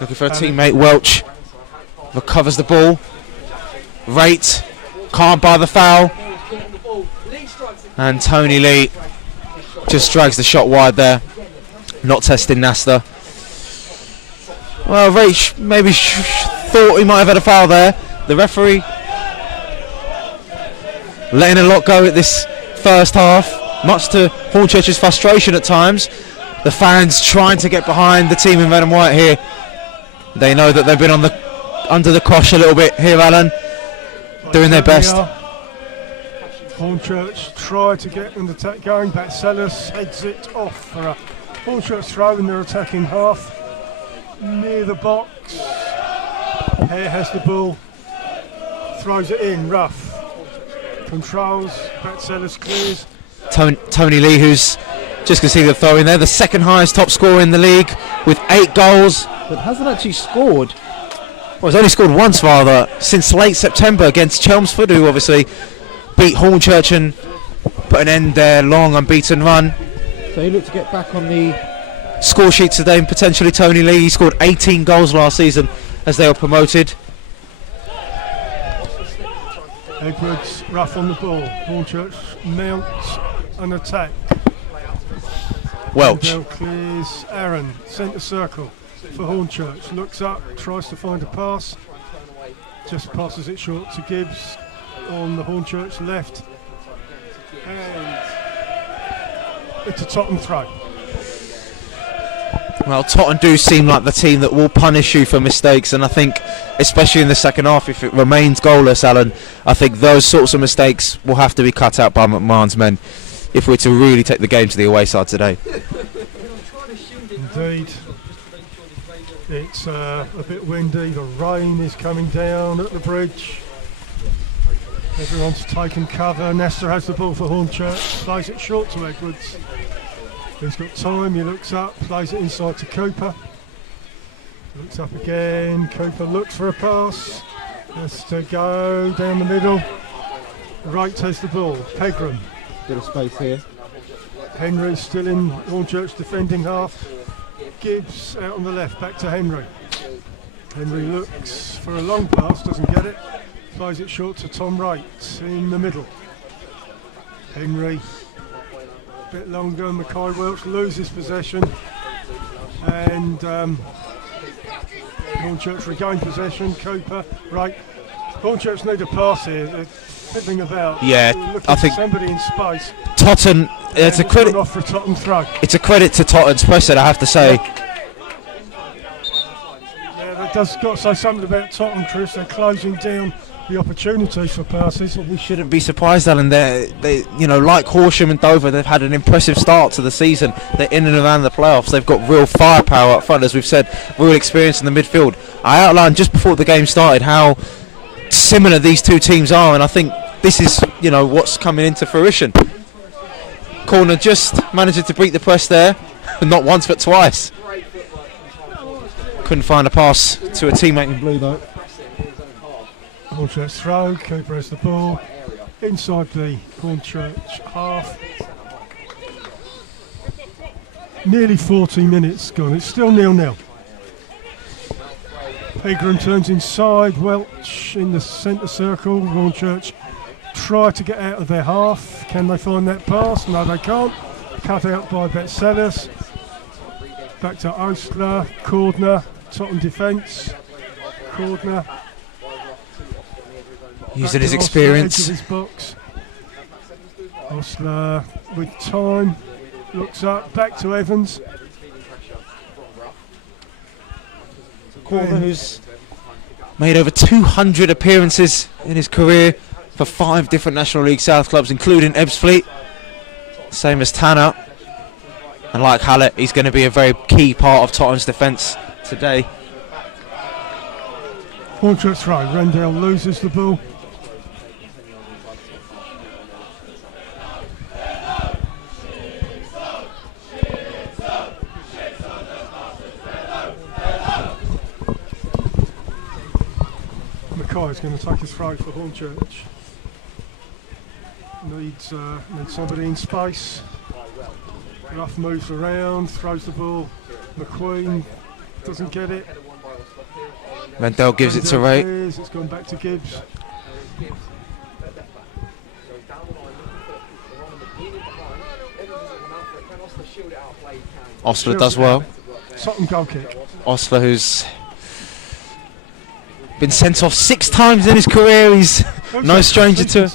looking for a teammate. Welch recovers the ball. Rate can't buy the foul, and Tony Lee just drags the shot wide there, not testing Nasta. Well, Rate maybe thought he might have had a foul there. The referee letting a lot go at this first half, much to Hornchurch's frustration at times. The fans trying to get behind the team in red and white here. They know that they've been under the cosh a little bit here, Alan, doing their best. Hornchurch try to get an attack going. Batselis heads it off for a Hornchurch throw in their attacking half. Near the box. Hare has the ball. Throws it in. Ruff controls. Batselis clears. Tony Lee, who's just conceded a throw in there, the second highest top scorer in the league with 8 goals. but hasn't actually scored. Well, he's only scored once, rather, since late September against Chelmsford, who obviously beat Hornchurch and put an end their long unbeaten run. So he looked to get back on the Score sheet today, and potentially Tony Lee. He scored 18 goals last season as they were promoted. Edwards rough on the ball. Hornchurch mounts an attack. Welch. Bell clears Aaron, centre circle for Hornchurch. Looks up, tries to find a pass. Just passes it short to Gibbs on the Hornchurch left. And it's a Totton throw. Well, Totton do seem like the team that will punish you for mistakes, and I think, especially in the second half, if it remains goalless, Alan, I think those sorts of mistakes will have to be cut out by McMahon's men if we're to really take the game to the away side today. Indeed. It's a bit windy, the rain is coming down at the bridge. Everyone's taken cover. Nestor has the ball for Hornchurch, plays it short to Edwards. He's got time, he looks up, plays it inside to Cooper. Looks up again, Cooper looks for a pass. Has to go down the middle. Wright has the ball. Pegram. Bit of space here. Henry still in Hornchurch defending half. Gibbs out on the left, back to Henry. Henry looks for a long pass, doesn't get it. Plays it short to Tom Wright in the middle. Henry, a bit longer. Mackay Welch loses possession. And Hornchurch regain possession. Cooper, Wright. Hornchurch need a pass here. They're fiddling about. Yeah, looking I think for somebody in space. Totton. It's a credit. Off for Totton throw. It's a credit to Totton's pressing, I have to say. Yeah, that does got to say something about Totton, Chris. They're closing down the opportunity for passes. We shouldn't be surprised, Alan. They, you know, like Horsham and Dover, they've had an impressive start to the season. They're in and around the playoffs. They've got real firepower up front, as we've said, real experience in the midfield. I outlined just before the game started how similar these two teams are, and I think this is, you know, what's coming into fruition. Corner just managing to beat the press there, not once but twice. Couldn't find a pass to a teammate in blue though. Hornchurch throw, Cooper has the ball inside the Hornchurch half. Nearly 40 minutes gone, it's still 0-0. Pegram turns inside, Welch in the centre circle. Hornchurch try to get out of their half. Can they find that pass? No, they can't. Cut out by Betselis. Back to Ostler, Cordner, Totton defence. Cordner. Using his experience. Edge of his box. Ostler with time. Looks up, back to Evans. Corner who's made over 200 appearances in his career for 5 different National League South clubs, including Ebbsfleet. Same as Tanner. And like Hallett, he's going to be a very key part of Tottenham's defence today. Hornchurch throw, Rendell loses the ball. Mackay's going to take his throw for Hornchurch. Needs somebody in space. Ruff moves around, throws the ball. McQueen doesn't get it. Rendell gives it to Ray. It's gone back to Gibbs. Ostler does well. Totton goal kick. Ostler, who's been sent off 6 times in his career. He's no stranger to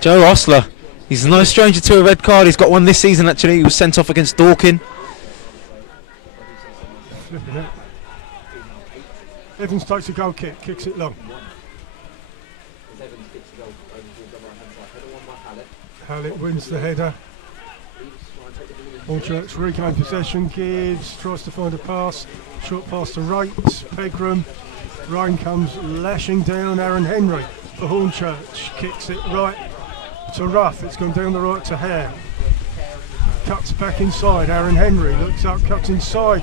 Joe Ostler. He's no stranger to a red card. He's got one this season actually. He was sent off against Dorking. Evans takes a goal kick, kicks it long. Hallett wins the header. Hornchurch regain possession. Gibbs tries to find a pass. Short pass to Wright. Pegram. Rain comes lashing down. Aaron Henry for Hornchurch. Kicks it right to Ruff. It's gone down the right to Hare. Cuts back inside. Aaron Henry looks up, cuts inside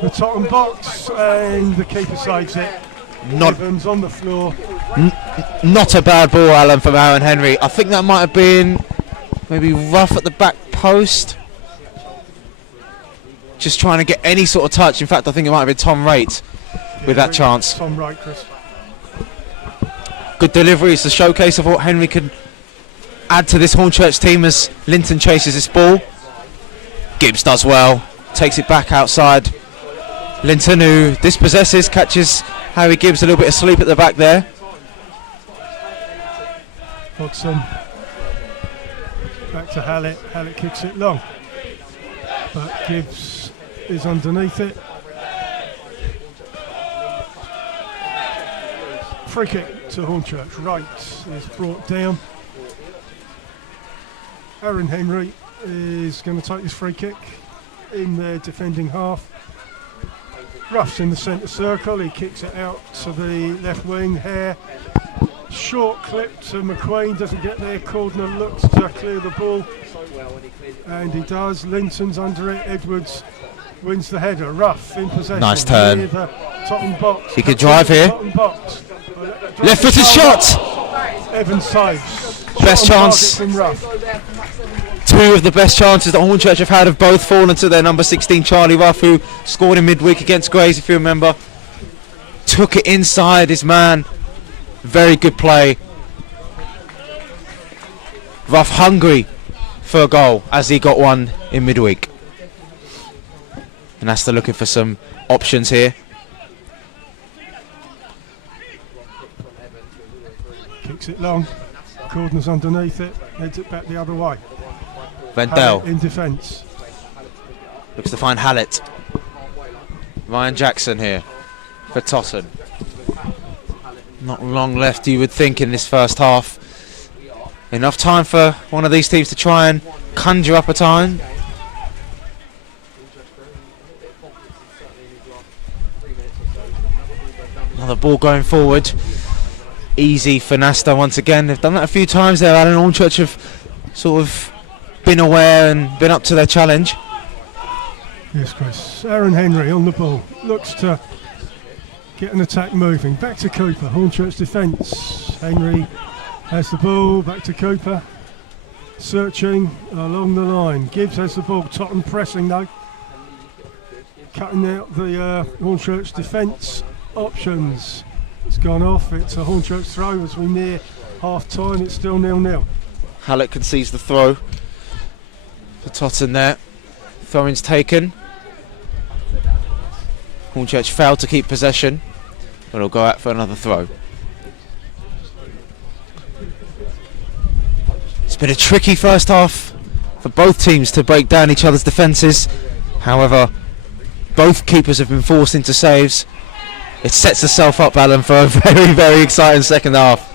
the Totton box, and the keeper saves it. Evans on the floor. Not a bad ball, Alan, from Aaron Henry. I think that might have been maybe Ruff at the back post. Just trying to get any sort of touch. In fact, I think it might have been Tom Wright with that chance. Tom Wright, Chris. Good delivery. It's a showcase of what Henry can add to this Hornchurch team as Linton chases this ball. Gibbs does well. Takes it back outside. Linton, who dispossesses, catches Harry Gibbs a little bit asleep at the back there. Hodgson. Back to Hallett. Hallett kicks it long. But Gibbs is underneath it. Free kick to Hornchurch. Wright is brought down. Aaron Henry is going to take his free kick in their defending half. Ruff's in the centre circle. He kicks it out to the left wing. Hare. Short clip to McQueen. Doesn't get there. Cordner looks to clear the ball. And he does. Linton's under it. Edwards wins the header. Ruff in possession. Nice turn. Totton box. He could drive here. Totton box. Left footed shot. Evans saves. Best Shot on chance. target from Ruff. Two of the best chances that Hornchurch have had have both fallen to their number 16, Charlie Ruff, who scored in midweek against Grays, if you remember. Took it inside his man. Very good play. Ruff hungry for a goal as he got one in midweek. And Asta looking for some options here. Kicks it long. Cordner's underneath it. Heads it back the other way. Vendel Hallett in defence. looks to find Hallett. Ryan Jackson here for Totton. Not long left, you would think, in this first half. Enough time for one of these teams to try and conjure up a time. Another ball going forward. Easy for Nasta once again. They've done that a few times there. Alan Hornchurch have sort of been aware and been up to their challenge. Yes, Chris. Aaron Henry on the ball. Looks to get an attack moving. Back to Cooper. Hornchurch defence. Henry has the ball. Back to Cooper. Searching along the line. Gibbs has the ball. Tottenham pressing though. Cutting out the Hornchurch defence options. It's gone off. It's a Hornchurch throw as we near half time. It's still 0-0. Hallett concedes the throw for Totton there. Throw-in's taken. Hornchurch failed to keep possession, but it'll go out for another throw. It's been a tricky first half for both teams to break down each other's defences. However, both keepers have been forced into saves. It sets itself up, Alan, for a very, very exciting second half.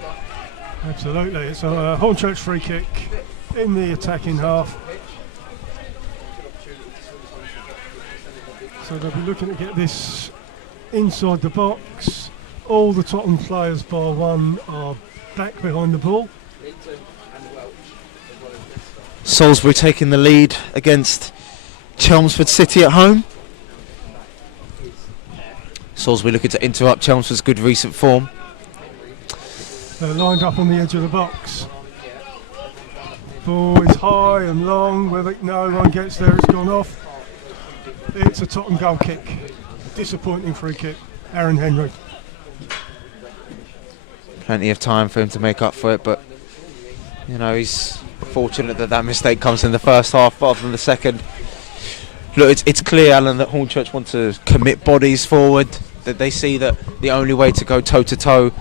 Absolutely. It's a Hornchurch free kick in the attacking half. So they'll be looking to get this inside the box. All the Tottenham players bar one are back behind the ball. Salisbury taking the lead against Chelmsford City at home. Salisbury looking to interrupt Chelmsford's good recent form. They're lined up on the edge of the box. Ball is high and long. Whether no one gets there, it's gone off. It's a Tottenham goal kick. Disappointing free kick. Aaron Henry. Plenty of time for him to make up for it, but you know, he's fortunate that that mistake comes in the first half rather than the second. Look, it's clear, Alan, that Hornchurch want to commit bodies forward, that they see that the only way to go toe-to-toe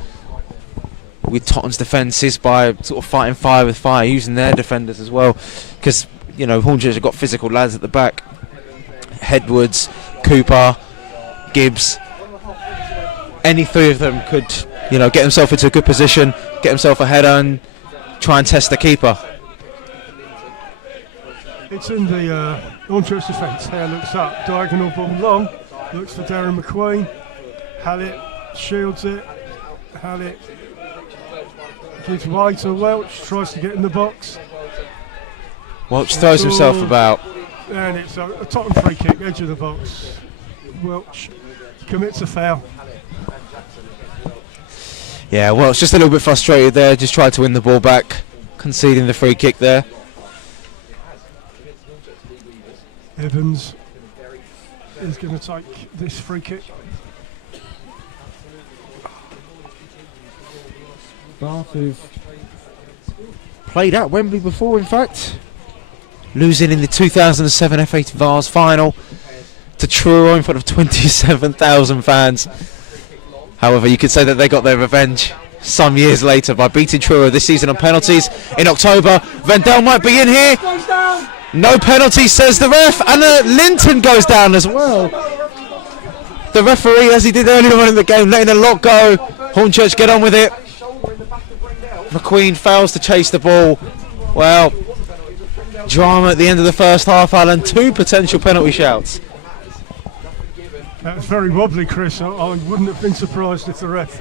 with Tottenham's defence is by sort of fighting fire with fire, using their defenders as well, because, you know, Hornchurch have got physical lads at the back. Hedwards, Cooper, Gibbs, any three of them could, you know, get himself into a good position, get himself a header and try and test the keeper. It's in the Hornchurch defence. Hare looks up, diagonal ball long, looks for Darren McQueen. Hallett shields it. Hallett gives way to Welch, tries to get in the box. Welch throws himself about. And it's a Tottenham free kick, edge of the box. Welch commits a foul. Yeah, Welch just a little bit frustrated there, just tried to win the ball back, conceding the free kick there. Evans is going to take this free kick. Bath who've played at Wembley before, in fact. Losing in the 2007 FA Vars final to Truro in front of 27,000 fans. However, you could say that they got their revenge some years later by beating Truro this season on penalties in October. Vendel might be in here. No penalty, says the ref, and Linton goes down as well. The referee, as he did earlier on in the game, letting a lot go. Hornchurch get on with it. McQueen fails to chase the ball. Well, drama at the end of the first half, Alan. 2 potential penalty shouts. That was very wobbly, Chris. I wouldn't have been surprised if the ref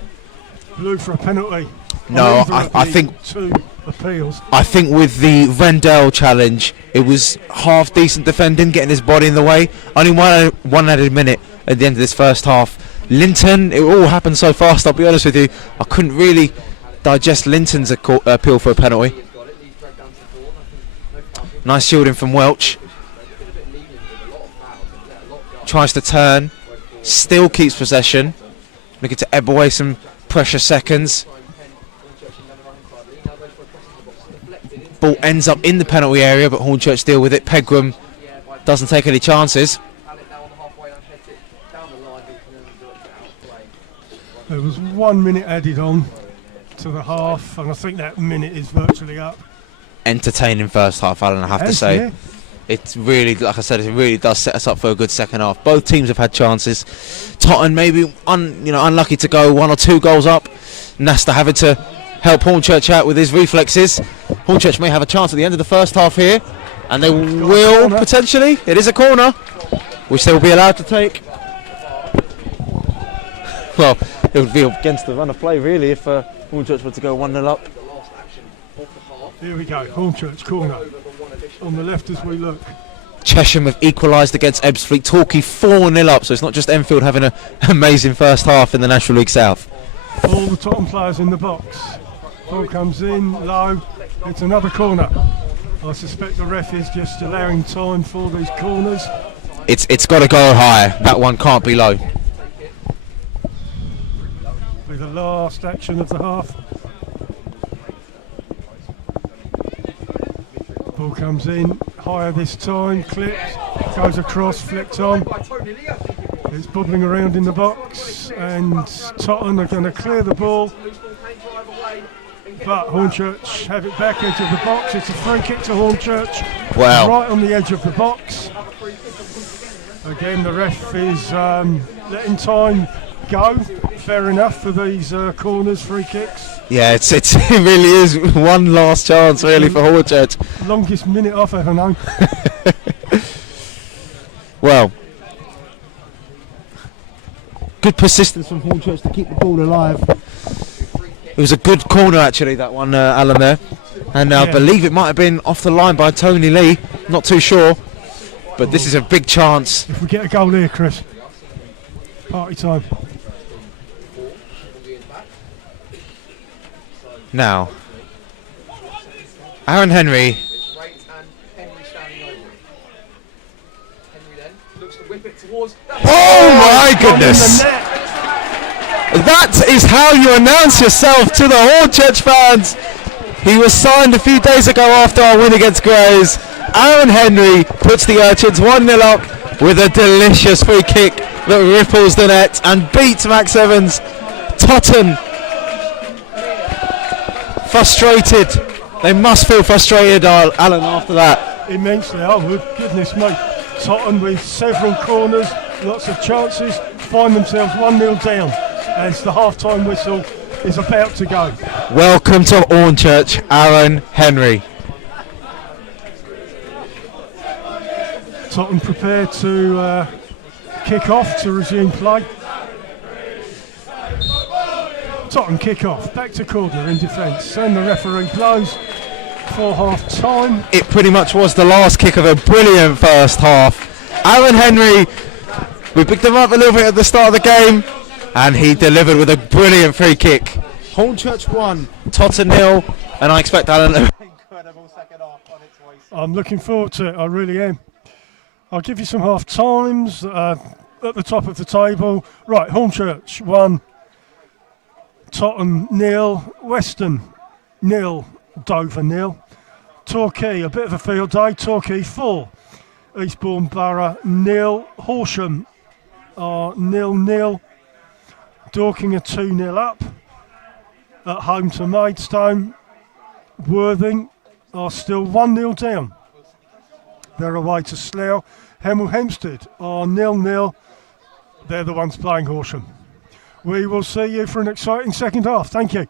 blew for a penalty. No, I think 2 appeals. I think with the Vendel challenge, it was half decent defending, getting his body in the way. Only one added minute at the end of this first half. Linton, it all happened so fast, I'll be honest with you. I couldn't really digest Linton's appeal for a penalty. He's got it. He's dragged down to the ball. No foul. Nice shielding from Welch. Been a bit lenient with a lot of fouls and let a lot go. Tries to turn. Still keeps possession. Looking to ebb away some pressure seconds. Ball ends up in the penalty area, but Hornchurch deal with it. Pegram doesn't take any chances. There was 1 minute added on to the half, and I think that minute is virtually up. Entertaining first half, Alan, I have to say. Yeah. It's really, like I said, it really does set us up for a good second half. Both teams have had chances. Totton maybe unlucky to go 1 or 2 goals up. Nasta having to help Hornchurch out with his reflexes. Hornchurch may have a chance at the end of the first half here, and they will potentially. It is a corner, which they will be allowed to take. Well, it would be against the run of play really if Hornchurch were to go 1-0 up. Here we go, Hornchurch corner. On the left as we look. Chesham have equalised against Ebbsfleet. Torquay 4-0 up, so it's not just Enfield having an amazing first half in the National League South. All the Tottenham players in the box. Ball comes in, low. It's another corner. I suspect the ref is just allowing time for these corners. It's got to go high. That one can't be low. Be the last action of the half. Ball comes in, higher this time, clips, goes across, flicked on. It's bubbling around in the box, and Totton are going to clear the ball. But Hornchurch have it back edge of the box. It's a free kick to Hornchurch. Wow. Right on the edge of the box. Again, the ref is letting time go. Fair enough for these corners, free kicks. Yeah, it really is one last chance really for Hornchurch. Longest minute I've ever known. Well, Good persistence from Hornchurch to keep the ball alive. it was a good corner actually, that one, Alan, there. And I believe it might have been off the line by Tony Lee. Not too sure. But this is a big chance. If we get a goal here, Chris, party time. Now, Aaron Henry. Oh my goodness! That is how you announce yourself to the Hornchurch fans. He was signed a few days ago after our win against Grays. Aaron Henry puts the Urchins 1-0 up with a delicious free kick that ripples the net and beats Max Evans. Totton frustrated. They must feel frustrated, Alan, after that. Immensely. Oh, goodness me. Totton with several corners, lots of chances, find themselves 1-0 down as the half-time whistle is about to go. Welcome to Hornchurch, Aaron Henry. Totton prepared to kick off to resume play. Totton kick off, back to corner in defence, and the referee blows for half time. It pretty much was the last kick of a brilliant first half. Aaron Henry, we picked him up a little bit at the start of the game, and he delivered with a brilliant free kick. Hornchurch 1, Totton 0, and I expect Alan to... incredible second half on its way. I'm looking forward to it, I really am. I'll give you some half times at the top of the table. Right, Hornchurch 1, Totton 0, Weston 0, Dover 0, Torquay a bit of a field day, Torquay 4, Eastbourne Borough 0, Horsham are 0-0, Dorking are 2-0 up, at home to Maidstone. Worthing are still 1-0 down. They're away to Slough. Hemel Hempstead are 0-0. They're the ones playing Horsham. We will see you for an exciting second half. Thank you.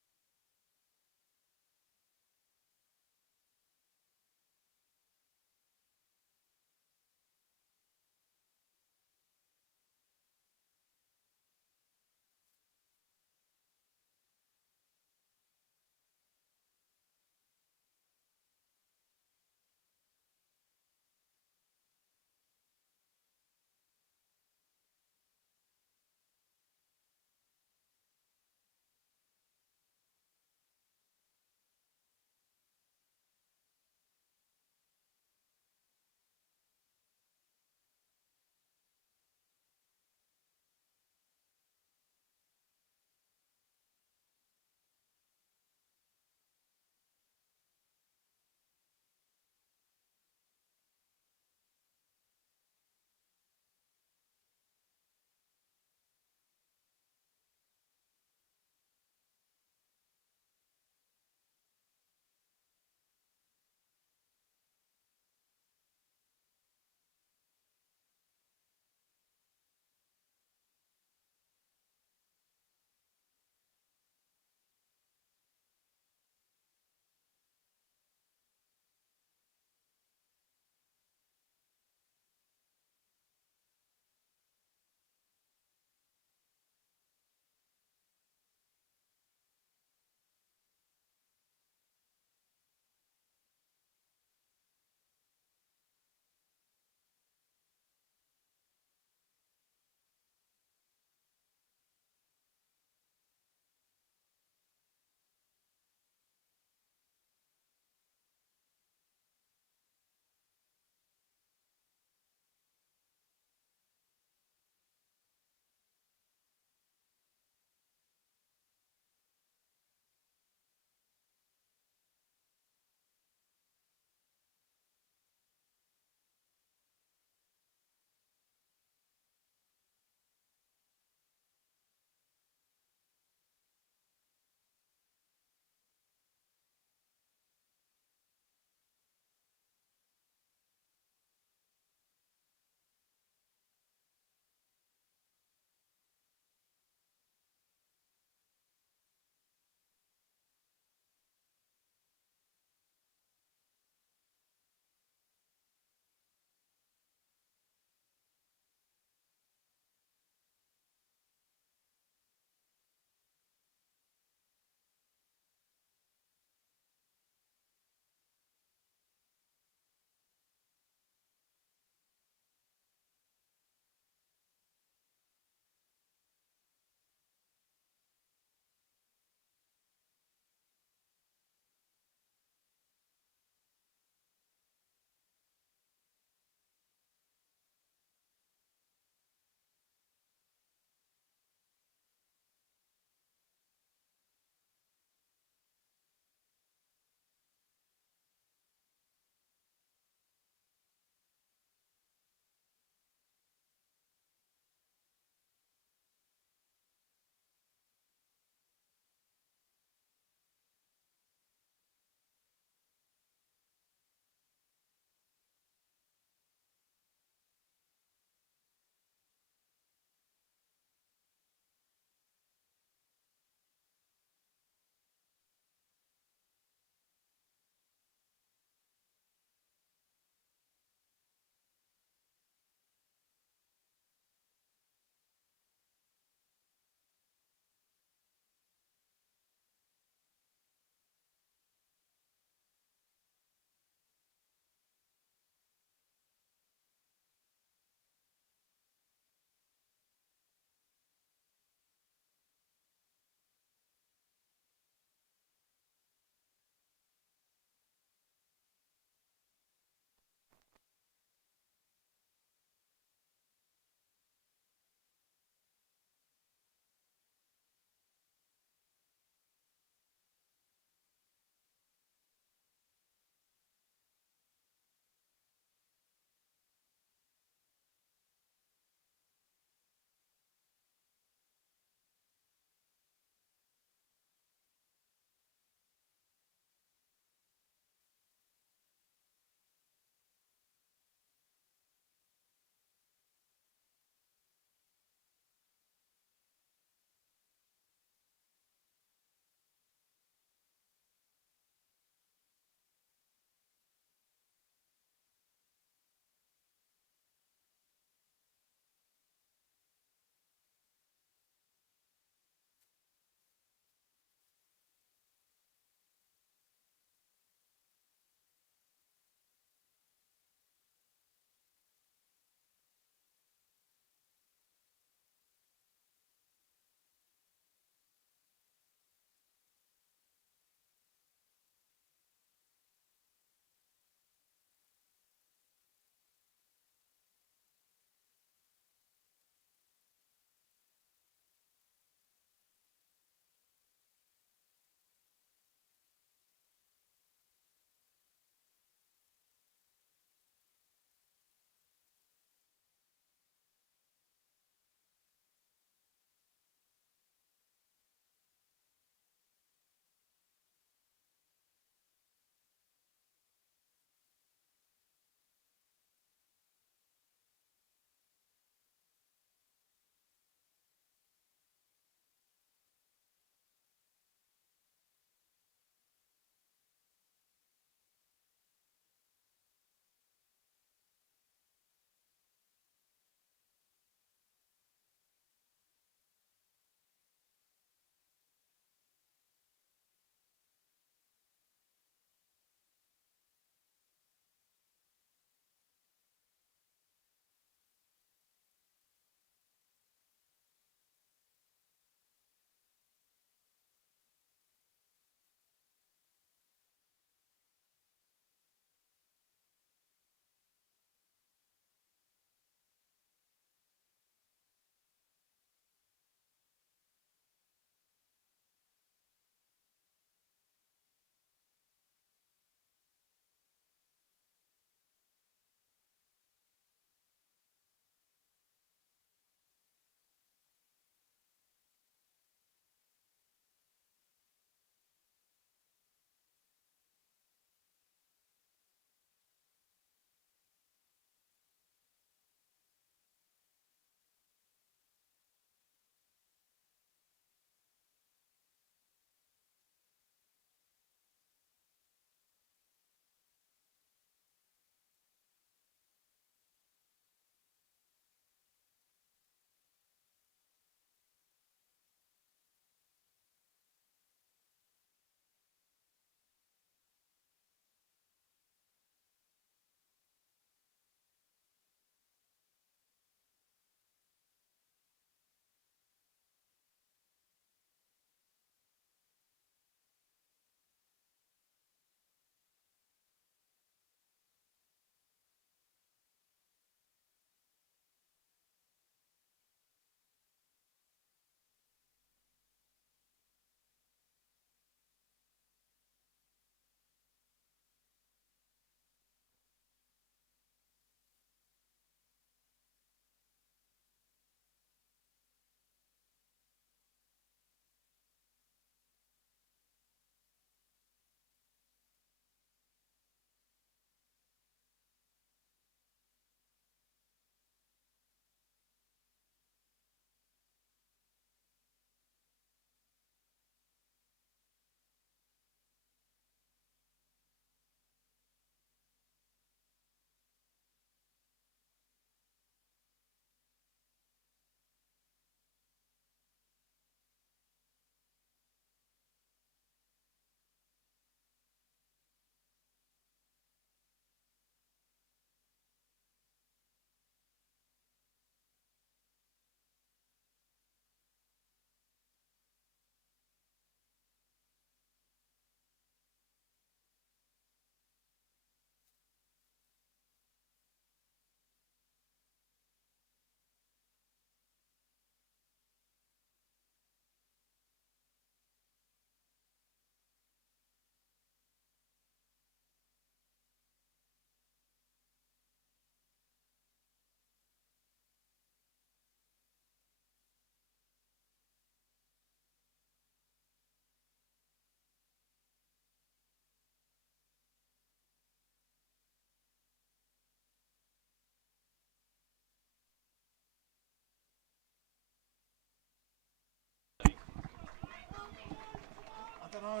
No,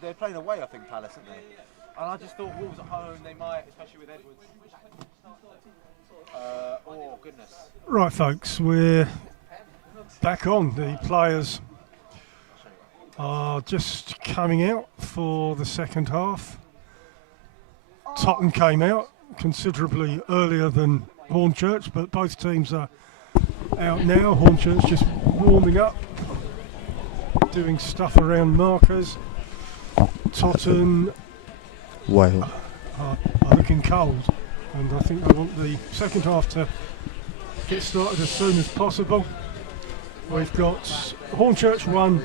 they're playing away, I think, Palace, aren't they? And I just thought Wolves at home, they might, especially with Edwards. Oh, goodness. Right, folks, we're back on. The players are just coming out for the second half. Totton came out considerably earlier than Hornchurch, but both teams are out now. Hornchurch just warming up, doing stuff around markers. Totton are looking cold, and I think they want the second half to get started as soon as possible. We've got Hornchurch 1,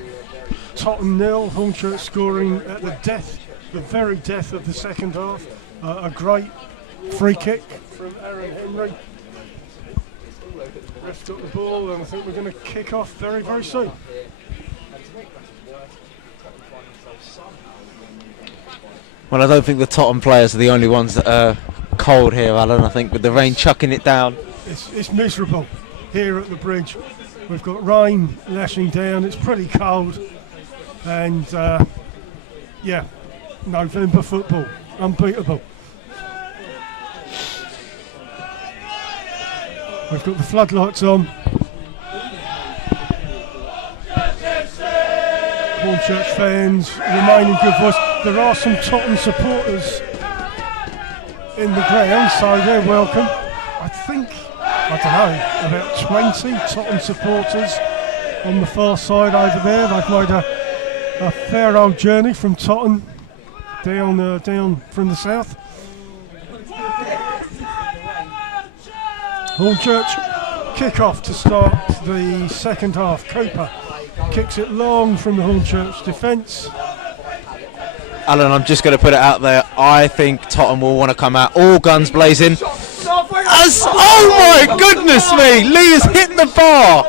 Totton 0. Hornchurch scoring at the very death of the second half. A great free kick from Aaron Henry. Ref's got the ball, and I think we're going to kick off very, very soon. Well, I don't think the Tottenham players are the only ones that are cold here, Alan. I think with the rain chucking it down. It's miserable here at the bridge. We've got rain lashing down. It's pretty cold. And, yeah, November football. Unbeatable. We've got the floodlights on. Hornchurch fans remain in good voice. There are some Tottenham supporters in the ground, so they're welcome. I think, I don't know, about 20 Tottenham supporters on the far side over there. They've made a fair old journey from Tottenham down from the south. Hornchurch kick off to start the second half. Cooper kicks it long from the Hornchurch defence. Alan, I'm just going to put it out there. I think Tottenham will want to come out all guns blazing. Oh my goodness me! Lee has hit the bar.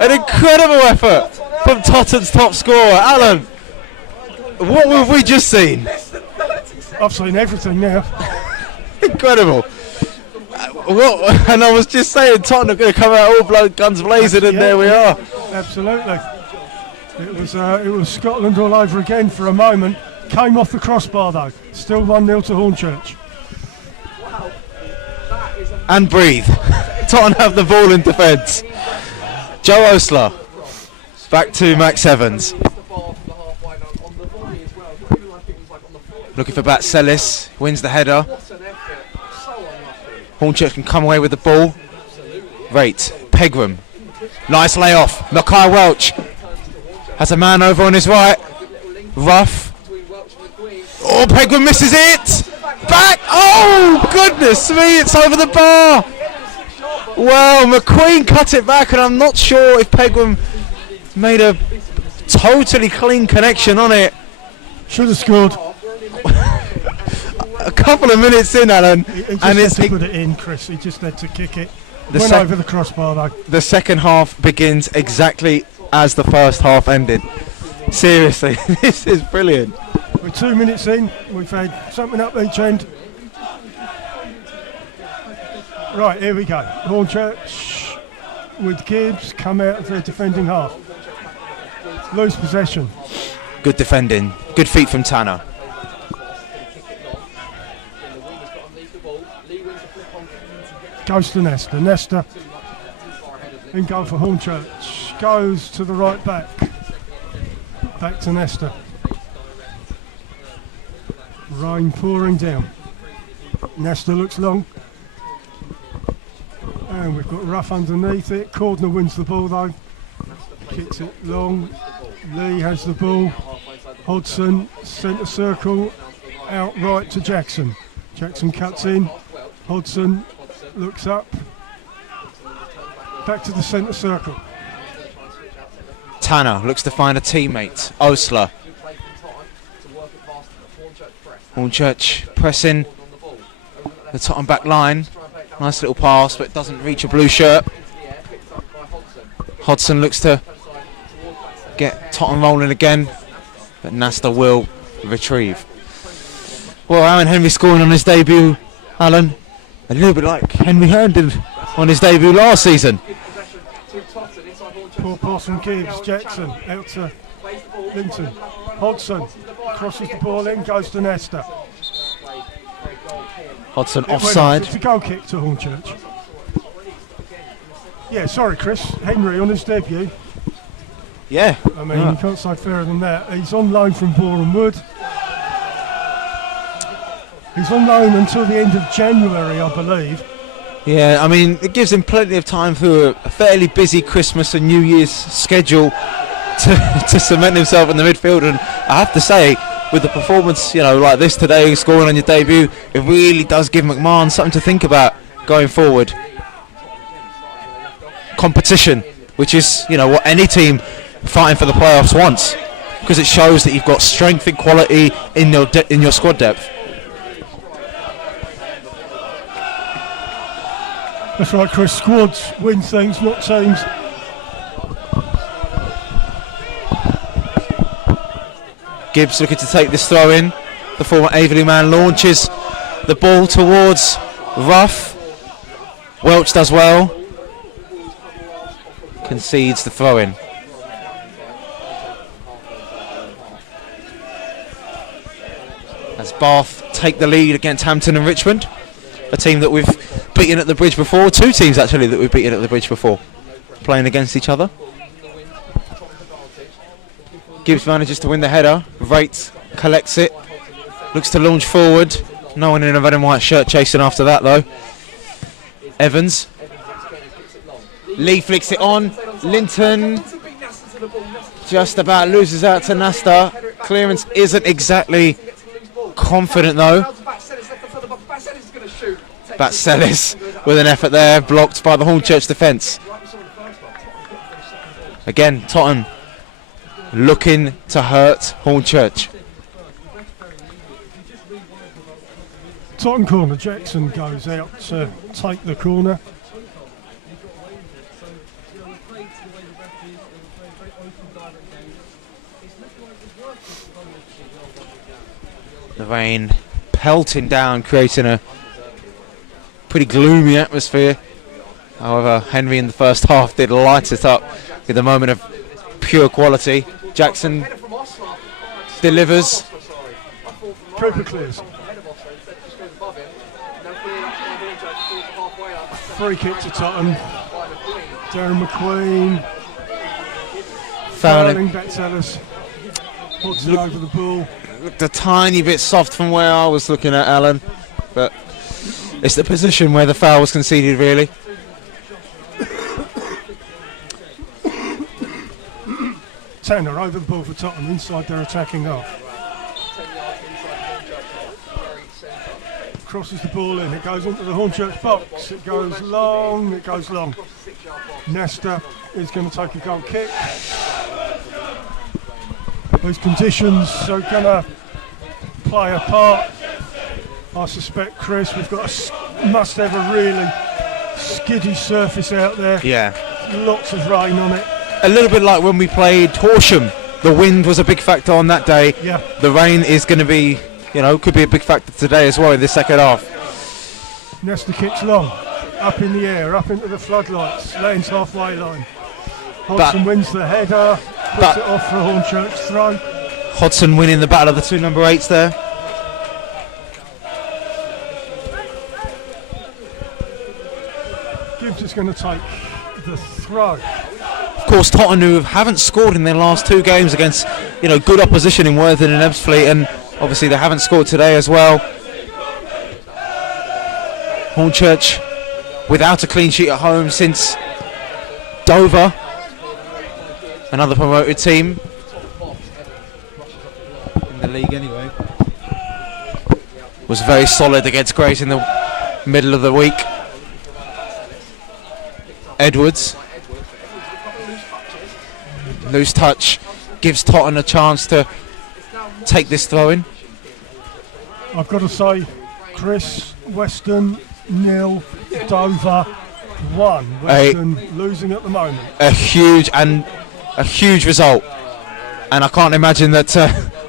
An incredible effort from Tottenham's top scorer. Alan, what have we just seen? I've seen everything now. Incredible. And I was just saying, Tottenham are going to come out all guns blazing, and there we are. Absolutely. It was Scotland all over again for a moment. Came off the crossbar though. Still 1-0 to Hornchurch. And breathe. Tottenham have the ball in defence. Joe Osler. Back to Max Evans. Looking for Batselis. Wins the header. Hornchurch can come away with the ball. Rate. Pegram. Nice layoff. Mackay Welch has a man over on his right. Rough. Oh, Pegram misses it. Back. Oh, goodness me. It's over the bar. Well, McQueen cut it back, and I'm not sure if Pegram made a totally clean connection on it. Should have scored. A couple of minutes in, Alan, and it's to put it in, Chris. He just had to kick it. Went over the crossbar though. The second half begins exactly as the first half ended. Seriously, this is brilliant. We're 2 minutes in. We've had something up each end. Right, here we go. Hornchurch with Gibbs come out of their defending half. Lose possession. Good defending. Good feet from Tanner. Goes to Nesta. Nesta in goal for Hornchurch. Goes to the right back. Back to Nesta. Rain pouring down. Nesta looks long. And we've got Rough underneath it. Cordner wins the ball though. Kicks it long. Lee has the ball. Hodgson, centre circle. Out right to Jackson. Jackson cuts in. Hodgson looks up. Back to the centre circle. Tanner looks to find a teammate. Osler. Hornchurch pressing the Tottenham back line. Nice little pass, but doesn't reach a blue shirt. Hodgson looks to get Tottenham rolling again, but Nasta will retrieve. Well, Aaron Henry scoring on his debut, Alan. A little bit like Henry Hearn did on his debut last season. Poor pass from Gibbs. Jackson out to Linton. Hodgson crosses the ball in, goes to Nesta. Hodgson It went off. offside. It's a goal kick to Hornchurch. Yeah, sorry, Chris. Henry on his debut. Yeah. I mean, you can't say fairer than that. He's on loan from Boreham Wood. He's on loan until the end of January, I believe. Yeah, I mean, it gives him plenty of time through a fairly busy Christmas and New Year's schedule to cement himself in the midfield. And I have to say, with the performance, like this today, scoring on your debut, it really does give McMahon something to think about going forward. Competition, which is, what any team fighting for the playoffs wants, because it shows that you've got strength and quality in your squad depth. That's right, Chris. Squads win things, not teams. Gibbs looking to take this throw in. The former Averley man launches the ball towards Ruff. Welch does well. Concedes the throw in. As Bath take the lead against Hampton and Richmond, a team that we've beaten at the Bridge before. Two teams actually that we've beaten at the Bridge before, playing against each other. Gibbs manages to win the header. Wright collects it, looks to launch forward. No one in a red and white shirt chasing after that though. Evans. Lee flicks it on. Linton just about loses out to Nasta. Clearance isn't exactly confident though. Batselis with an effort there, blocked by the Hornchurch defence. Again, Totton looking to hurt Hornchurch. Totton corner, Jackson goes out to take the corner. The rain pelting down, creating a pretty gloomy atmosphere. However, Henry in the first half did light it up with a moment of pure quality. Jackson delivers. Cooper clears. Free kick to Totton. Darren McQueen. Fouling. Batselis. Hodgson over the ball. Looked a tiny bit soft from where I was looking at, Alan, but it's the position where the foul was conceded, really. Tanner over the ball for Tottenham inside their attacking half. Crosses the ball in, it goes into the Hornchurch box, it goes long, Nesta is going to take a goal kick. Those conditions are going to play a part. I suspect, Chris, we've got must have a really skiddy surface out there. Yeah. Lots of rain on it. A little bit like when we played Horsham. The wind was a big factor on that day. Yeah. The rain is going to be, could be a big factor today as well in the second half. Nesta kicks long, up in the air, up into the floodlights, lanes halfway line. Hodgson wins the header, puts it off for a Hornchurch throw. Hodgson winning the battle of the two number 8s there. Gibbs is going to take the throw. Of course, Totton, who haven't scored in their last two games against, good opposition in Worthing and Ebbsfleet, and obviously they haven't scored today as well. Hornchurch without a clean sheet at home since Dover, another promoted team in the league anyway, was very solid against Grace in the middle of the week. Edwards, loose touch, gives Totton a chance to take this throw in. I've got to say, Chris, Western 0, Dover 1. Western losing at the moment. A huge result, and I can't imagine that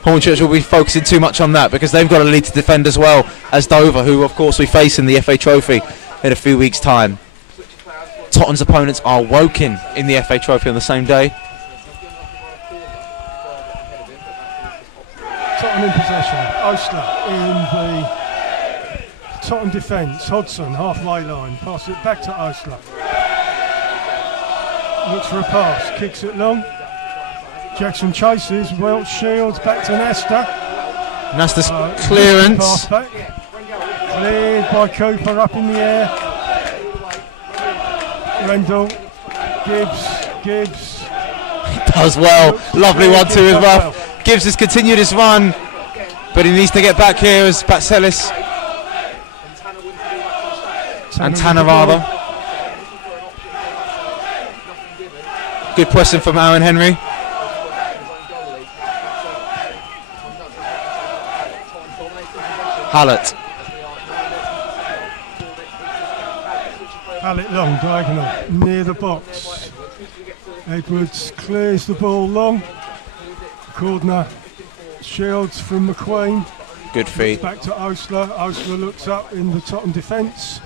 Hornchurch will be focusing too much on that, because they've got a lead to defend as well as Dover, who of course we face in the FA Trophy in a few weeks' time. Tottenham's opponents are Woking in the FA Trophy on the same day. Osler in the Totton defence. Hodson, halfway line, pass it back to Osler. Looks for a pass, kicks it long. Jackson chases, Welch shields, back to Nesta. Nasta's clearance. Pass back. Cleared by Cooper, up in the air. Rendell, Gibbs. Does well. Looks Lovely clear, 1-2 Gibbs with does Ruff. well. Gibbs has continued his run, but he needs to get back here as Batselis and Tanner rather. Good pressing from Aaron Henry. Hallett. Hallett long, diagonal, near the box. Edwards clears the ball long. Cordner shields from McQueen. Good feet. Back to Osler. Osler looks up in the Tottenham defence.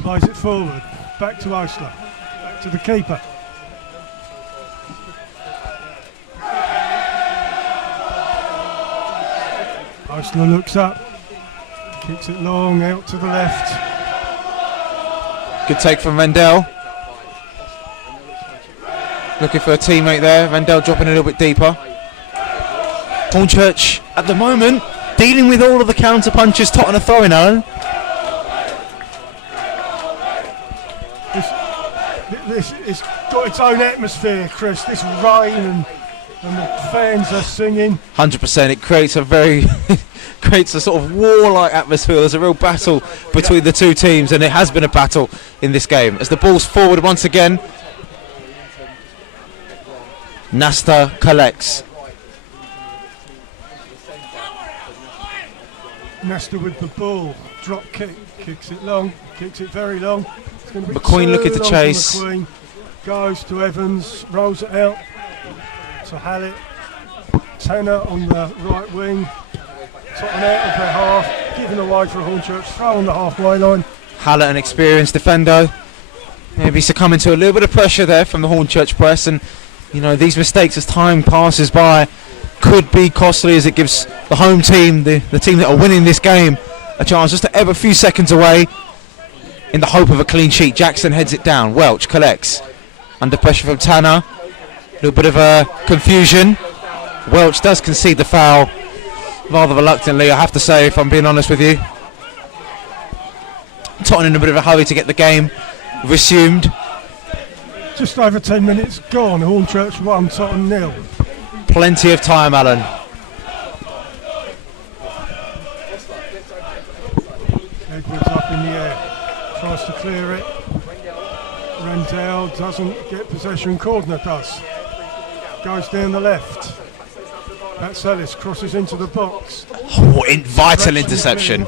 Plays it forward. Back to Osler. Back to the keeper. Osler looks up. Kicks it long out to the left. Good take from Rendell. Looking for a teammate there. Rendell dropping a little bit deeper. Hornchurch at the moment dealing with all of the counter punches Tottenham are throwing, Alan. This it's got its own atmosphere, Chris. This rain and the fans are singing. 100%. It creates a creates a sort of warlike atmosphere. There's a real battle between the two teams, and it has been a battle in this game. As the ball's forward once again, Nasta collects. Nesta with the ball, drop kick, kicks it long, kicks it very long. It's going to be McQueen too looking to long for chase. McQueen. Goes to Evans, rolls it out to Hallett. Tanner on the right wing. Tottenham out of their half, given away for Hornchurch, throw on the halfway line. Hallett, an experienced defender, maybe succumbing to a little bit of pressure there from the Hornchurch press, and you know, these mistakes as time passes by could be costly, as it gives the home team, the team that are winning this game, a chance just to ebb a few seconds away in the hope of a clean sheet. Jackson heads it down. Welch collects under pressure from Tanner. A little bit of a confusion. Welch does concede the foul rather reluctantly, I have to say, if I'm being honest with you. Tottenham in a bit of a hurry to get the game resumed. Just over 10 minutes gone, Hornchurch 1, Tottenham 0. Plenty of time, Alan. Edwards up in the air, tries to clear it. Rendell doesn't get possession, Cordner does. Goes down the left. Batselis crosses into the box. Oh, vital interception.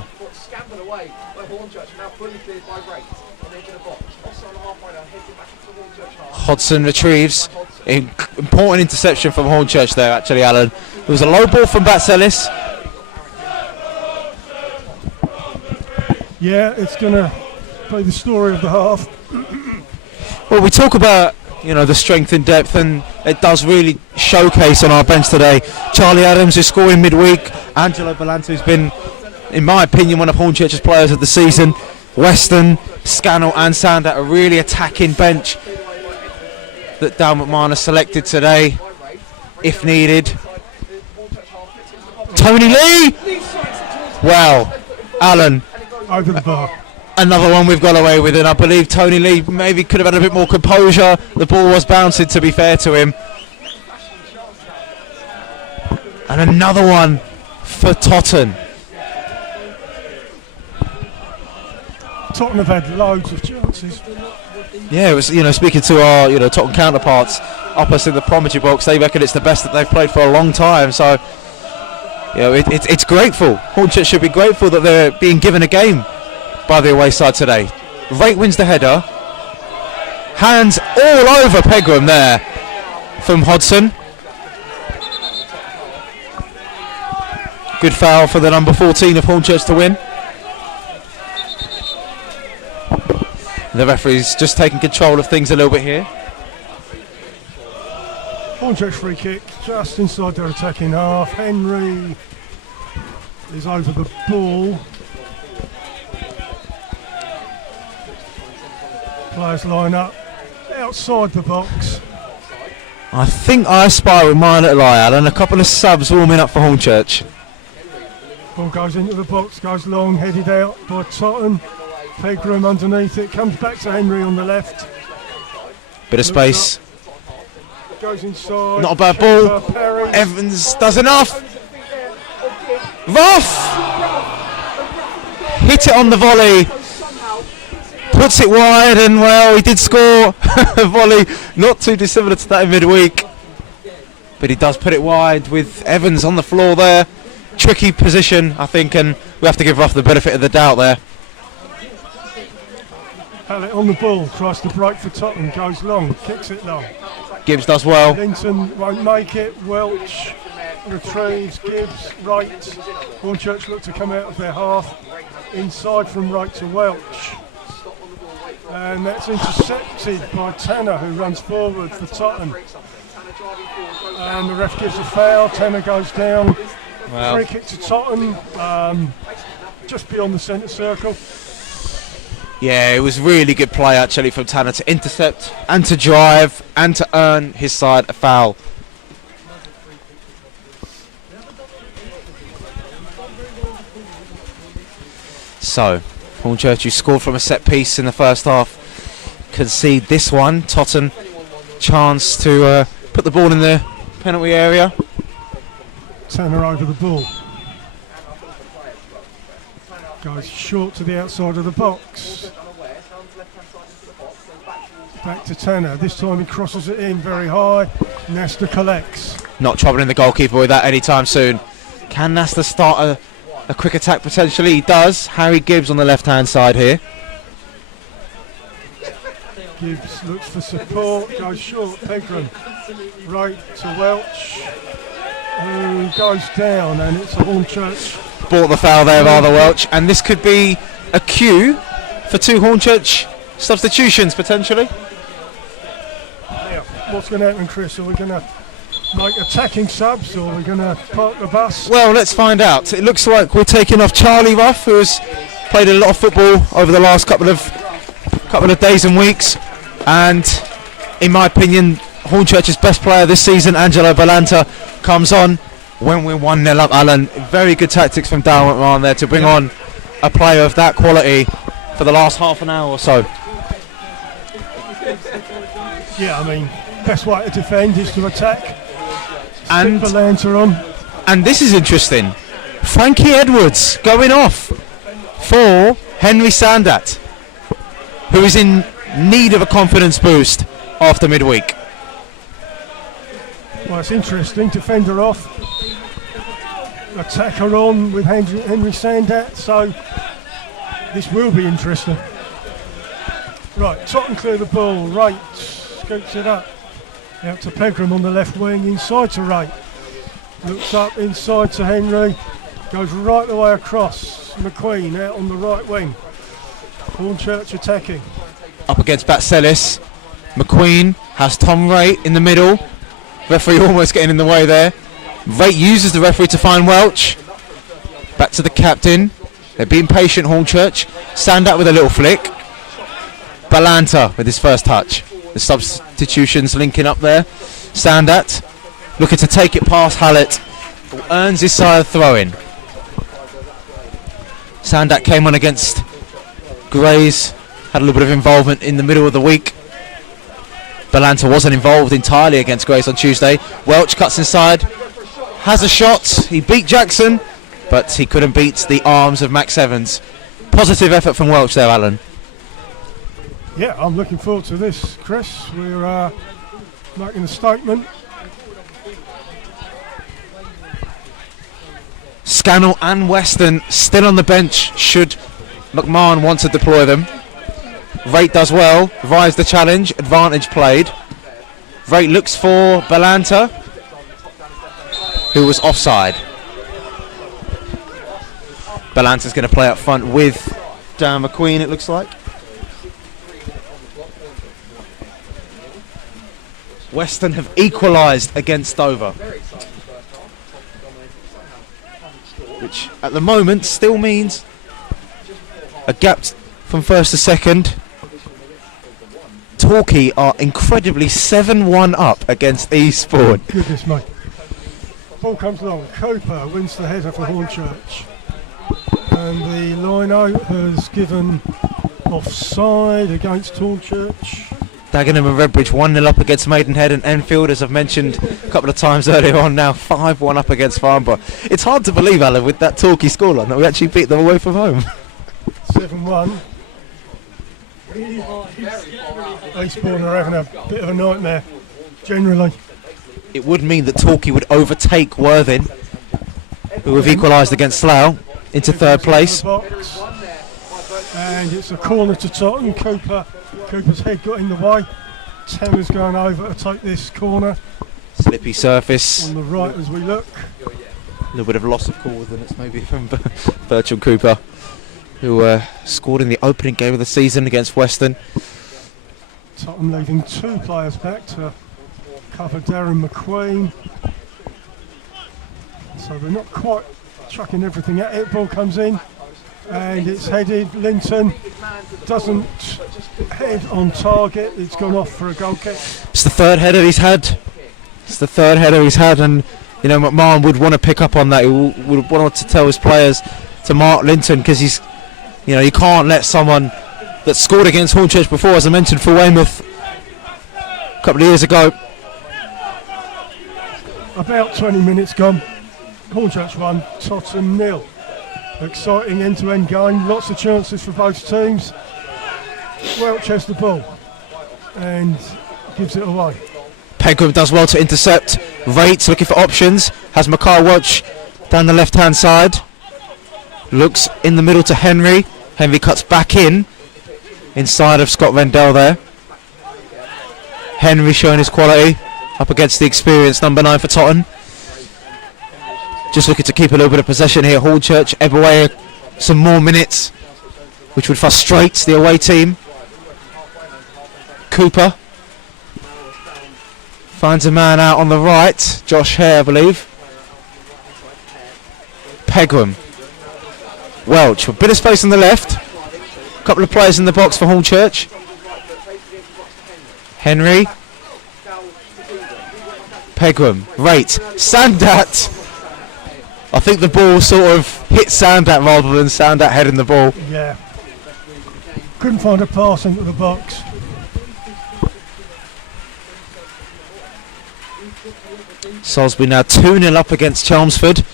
Hodson retrieves. Important interception from Hornchurch there, actually, Alan. It was a low ball from Batselis. Yeah, it's going to be the story of the half. Well, we talk about, you know, the strength and depth, and it does really showcase on our bench today. Charlie Adams, who's scoring midweek. Angelo Balanta, who's been, in my opinion, one of Hornchurch's players of the season. Weston, Scannell and Sander, a really attacking bench that Dal McMahon has selected today, if needed. Tony Lee! Well, Alan, Over the bar. another one we've got away with, and I believe Tony Lee maybe could have had a bit more composure. The ball was bouncing, to be fair to him. And another one for Totton. Tottenham have had loads of chances. Yeah, it was, you know, speaking to our, you know, Tottenham counterparts up us in the Promontory box, they reckon it's the best that they've played for a long time. So, you know, it's grateful. Hornchurch should be grateful that they're being given a game by the away side today. Rate wins the header. Hands all over Pegram there from Hodson. Good foul for the number 14 of Hornchurch to win. The referee's just taking control of things a little bit here. Hornchurch free kick, just inside their attacking half. Henry is over the ball. Players line up outside the box. I think I spy with my little eye, Alan. A couple of subs warming up for Hornchurch. Ball goes into the box, goes long, headed out by Totton. Pegram underneath it, comes back to Henry on the left. Bit of space. Goes inside. Not a bad ball. Perry. Evans does enough. Rough! Hit it on the volley. Puts it wide, and well, he did score a volley. Not too dissimilar to that in midweek. But he does put it wide with Evans on the floor there. Tricky position, I think, and we have to give Rough the benefit of the doubt there. Hallett on the ball, tries to break for Tottenham, goes long, kicks it long. Gibbs does well. Linton won't make it, Welch retrieves, Gibbs, right. Hornchurch look to come out of their half, inside from right to Welch. And that's intercepted by Tanner, who runs forward for Tottenham. And the ref gives a foul, Tanner goes down. Well, Free kick to Tottenham, just beyond the centre circle. yeah, it was really good play actually from Tanner to intercept and to drive and to earn his side a foul. So, Hornchurch, who scored from a set piece in the first half, concede this one. Totton, chance to put the ball in the penalty area. Tanner over the ball. Goes short to the outside of the box. Back to Tanner. This time he crosses it in very high. Nesta collects. Not troubling the goalkeeper with that anytime soon. Can Nasta start a quick attack potentially? He does. Harry Gibbs on the left hand side here. Gibbs looks for support. Goes short. Pegram. Right to Welch. Who goes down, and it's a Hornchurch. Bought the foul there rather Welch, and this could be a cue for two Hornchurch substitutions potentially. Now, what's going to happen, Chris? Are we going to make attacking subs, or are we going to park the bus? Well, let's find out. It looks like we're taking off Charlie Ruff, who has played a lot of football over the last couple of days and weeks, and in my opinion, Hornchurch's best player this season, Angelo Balanta, comes on when we're 1-0 up. Alan, very good tactics from Darren McMahon there to bring on a player of that quality for the last half an hour or so. Yeah, I mean, best way to defend is to attack. And Stick Balanta on. And this is interesting. Frankie Edwards going off for Henry Sandat, who is in need of a confidence boost after midweek. Well, it's interesting. Defender off. Attacker on with Henry Sandat. So this will be interesting. Right, Totton clear the ball. Right, scoops it up. Out to Pegram on the left wing. Inside to Wright. Looks up inside to Henry. Goes right the way across. McQueen out on the right wing. Hornchurch attacking. Up against Batselis. McQueen has Tom Raitt in the middle. Referee almost getting in the way there. Raitt uses the referee to find Welch. Back to the captain. They're being patient, Hornchurch. Sandat with a little flick. Balanta with his first touch. The substitutions linking up there. Sandat looking to take it past Hallett. Who earns his side throw-in. Sandat came on against Grays. Had a little bit of involvement in the middle of the week. Balanta wasn't involved entirely against Grace on Tuesday. Welch cuts inside, has a shot. He beat Jackson, but he couldn't beat the arms of Max Evans. Positive effort from Welch there, Alan. Yeah, I'm looking forward to this, Chris. We're making a statement. Scannell and Weston still on the bench should McMahon want to deploy them. Raitt does well, revives the challenge, advantage played. Raitt looks for Balanta, who was offside. Balanta's going to play up front with Dan McQueen, it looks like. Weston have equalised against Dover, which at the moment still means a gap from first to second. Torquay are incredibly 7-1 up against Eastbourne. Goodness me. Ball comes along. Cooper wins the header for Hornchurch. And the line-out has given offside against Hornchurch. Dagenham and Redbridge 1-0 up against Maidenhead and Enfield, as I've mentioned a couple of times earlier on, now 5-1 up against Farnborough. It's hard to believe, Alan, with that Torquay scoreline that we actually beat them away from home. 7-1. Eastbourne are having a bit of a nightmare, generally. It would mean that Torquay would overtake Worthing, who have equalised against Slough, into third place. And it's a corner to Totton. Cooper's head got in the way. Temmer's going over to take this corner. Slippy surface. On the right as we look. A little bit of loss of coordinates maybe from Virgil Cooper, who scored in the opening game of the season against Western. Tottenham leaving 2 players back to cover Darren McQueen. So they're not quite chucking everything at it. Ball comes in and it's headed. Linton doesn't head on target. It's gone off for a goal kick. It's the third header he's had. And you know, McMahon would want to pick up on that. He would want to tell his players to mark Linton, because he's, you know, you can't let someone that scored against Hornchurch before, as I mentioned, for Weymouth a couple of years ago. About 20 minutes gone. Hornchurch 1, Tottenham 0. Exciting end-to-end game. Lots of chances for both teams. Welch has the ball and gives it away. Pegram does well to intercept. Rates looking for options. Has Mackay Welch down the left-hand side. Looks in the middle to Henry. Henry cuts back inside of Scott Vendell there. Henry showing his quality up against the experienced number 9 for Tottenham. Just looking to keep a little bit of possession here. Hornchurch ebb away some more minutes, which would frustrate the away team. Cooper finds a man out on the right. Josh Hare, I believe. Pegram. Welch, a bit of space on the left. A couple of players in the box for Hornchurch. Henry. Pegram. Rate. Sandat. I think the ball sort of hit Sandat rather than Sandat heading the ball. Yeah. Couldn't find a pass into the box. Salisbury now 2-0 up against Chelmsford.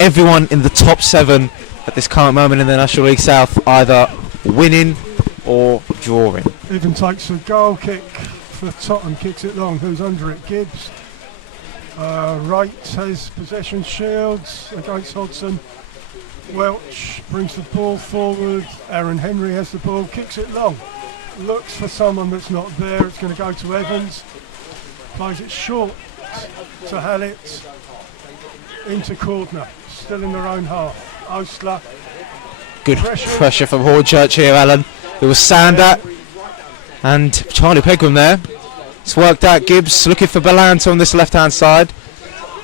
Everyone in the top 7 at this current moment in the National League South either winning or drawing. Even takes a goal kick for Tottenham, kicks it long. Who's under it? Gibbs. Wright has possession shields against Hodson. Welch brings the ball forward. Aaron Henry has the ball, kicks it long. Looks for someone that's not there. It's going to go to Evans. Plays it short to Hallett. Into Cordner. Still in their own half. Osler. Good pressure from Hornchurch here, Alan. There was Sandat and Charlie Pegram there. It's worked out. Gibbs looking for Balanta on this left-hand side.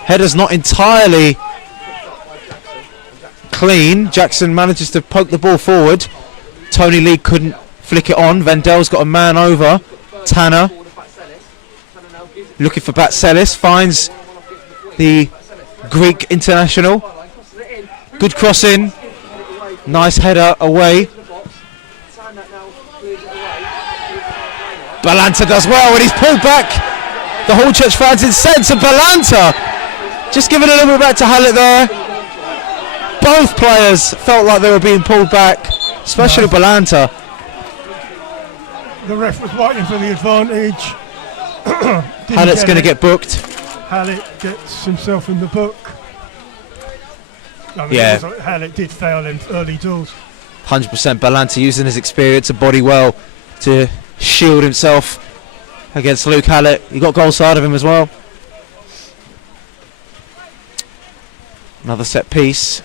Header's not entirely clean. Jackson manages to poke the ball forward. Tony Lee couldn't flick it on. Vendell's got a man over. Tanner looking for Batselis. Finds the Greek international. Good crossing. Nice header away. Balanta does well and he's pulled back. The Hornchurch fans incensed to Balanta. Just giving a little bit back to Hallett there. Both players felt like they were being pulled back, especially Balanta. The ref was waiting for the advantage. Hallett's going to get booked. Hallett gets himself in the book. I mean, yeah. Hallett did fail in early doors. 100% Balanta using his experience and body well to shield himself against Luke Hallett. He got goal side of him as well. Another set piece.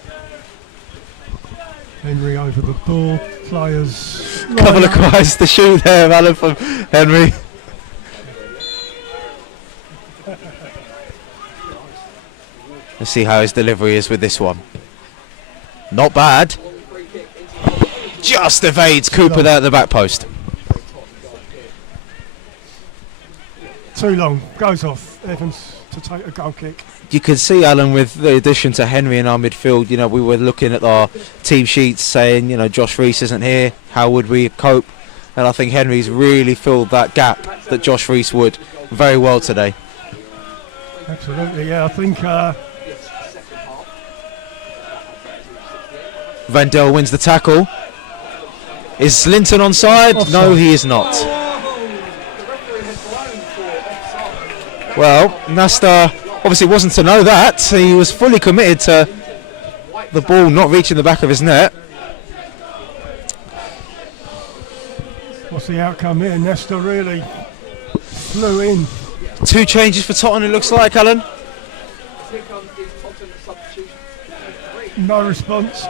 Henry over the ball. Players. Couple of cries to shoot there, Alan, from Henry. Let's see how his delivery is with this one. Not bad. Just evades Cooper there at the back post. Too long. Goes off. Evans to take a goal kick. You can see, Alan, with the addition to Henry in our midfield, you know, we were looking at our team sheets saying, you know, Josh Reese isn't here. How would we cope? And I think Henry's really filled that gap that Josh Reese would very well today. Absolutely, yeah. I think Vandell wins the tackle. Is Linton onside? Offside. No, he is not. Well, Nasta obviously wasn't to know that. He was fully committed to the ball not reaching the back of his net. what's the outcome here? Nesta really flew in. 2 changes for Totton, it looks like, Alan. No response.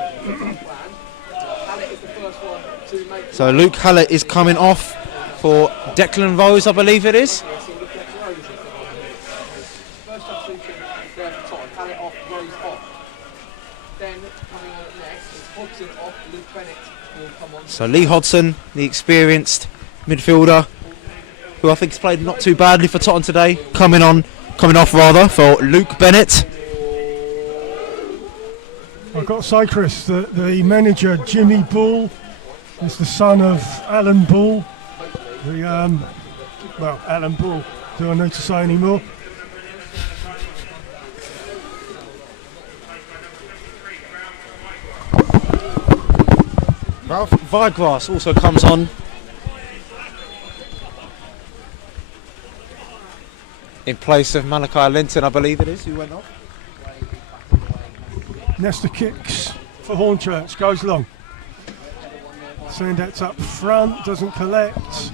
So Luke Hallett is coming off for Declan Rose, I believe it is. So Lee Hodson, the experienced midfielder, who I think has played not too badly for Totton today, coming off for Luke Bennett. I've got to say, Chris, that the manager, Jimmy Bull, is the son of Alan Bull. Alan Bull. Do I need to say any more? Ralph Vigras also comes on. In place of Malachi Linton, I believe it is, who went off. Nesta kicks for Hornchurch, goes long. Sandat's up front, doesn't collect.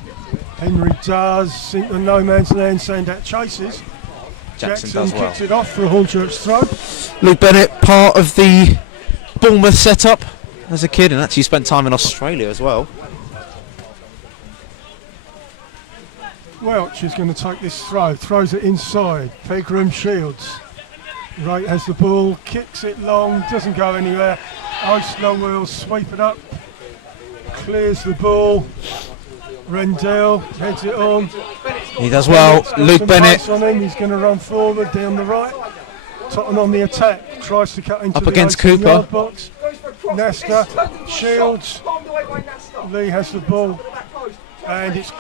Henry does, into no man's land, Sandat chases. Jackson does well. Kicks it off for a Hornchurch throw. Luke Bennett, part of the Bournemouth setup as a kid, and actually spent time in Australia as well. Welch is going to take this throw, throws it inside. Pegram Shields. Wright has the ball, kicks it long, doesn't go anywhere. Ice long will sweep it up, clears the ball. Rendell heads it on. He does well. Luke Bennett on him. He's going to run forward down the right. Totton on the attack, tries to cut into up the against 18 Cooper. yard box. Nesta, Shields. Lee has the ball, and it's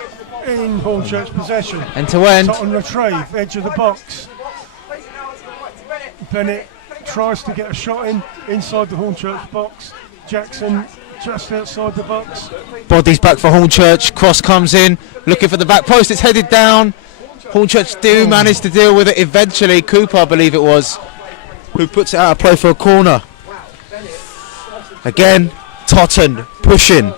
in Hornchurch possession. End to end. Totton retrieve, edge of the box. Bennett tries to get a shot in inside the Hornchurch box. Jackson just outside the box. Bodies back for Hornchurch. Cross comes in, looking for the back post. It's headed down. Hornchurch do manage to deal with it eventually. Cooper, I believe it was, who puts it out of play for a corner. Again, Totton pushing.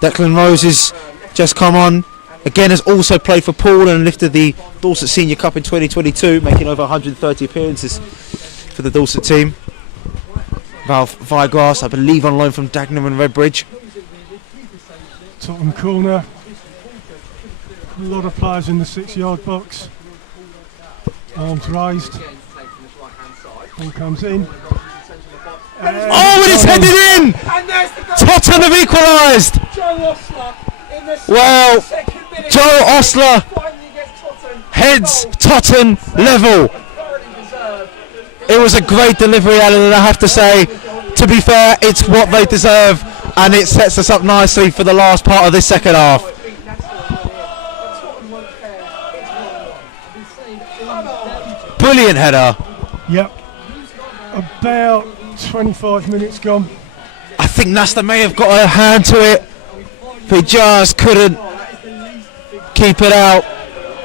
Declan Rose has just come on. Again, has also played for Poole and lifted the Dorset Senior Cup in 2022, making over 130 appearances for the Dorset team. Ralph Vigras, I believe, on loan from Dagenham and Redbridge. Tottenham corner. A lot of players in the 6 yard box. Arms raised. Ball comes in. Oh, and it's headed in! Tottenham have equalised! Well, Joe Osler heads Tottenham level. It was a great delivery, Alan, and I have to say, to be fair, it's what they deserve, and it sets us up nicely for the last part of this second half. Brilliant header. Yep. About 25 minutes gone. I think Nasta may have got a hand to it, but he just couldn't keep it out.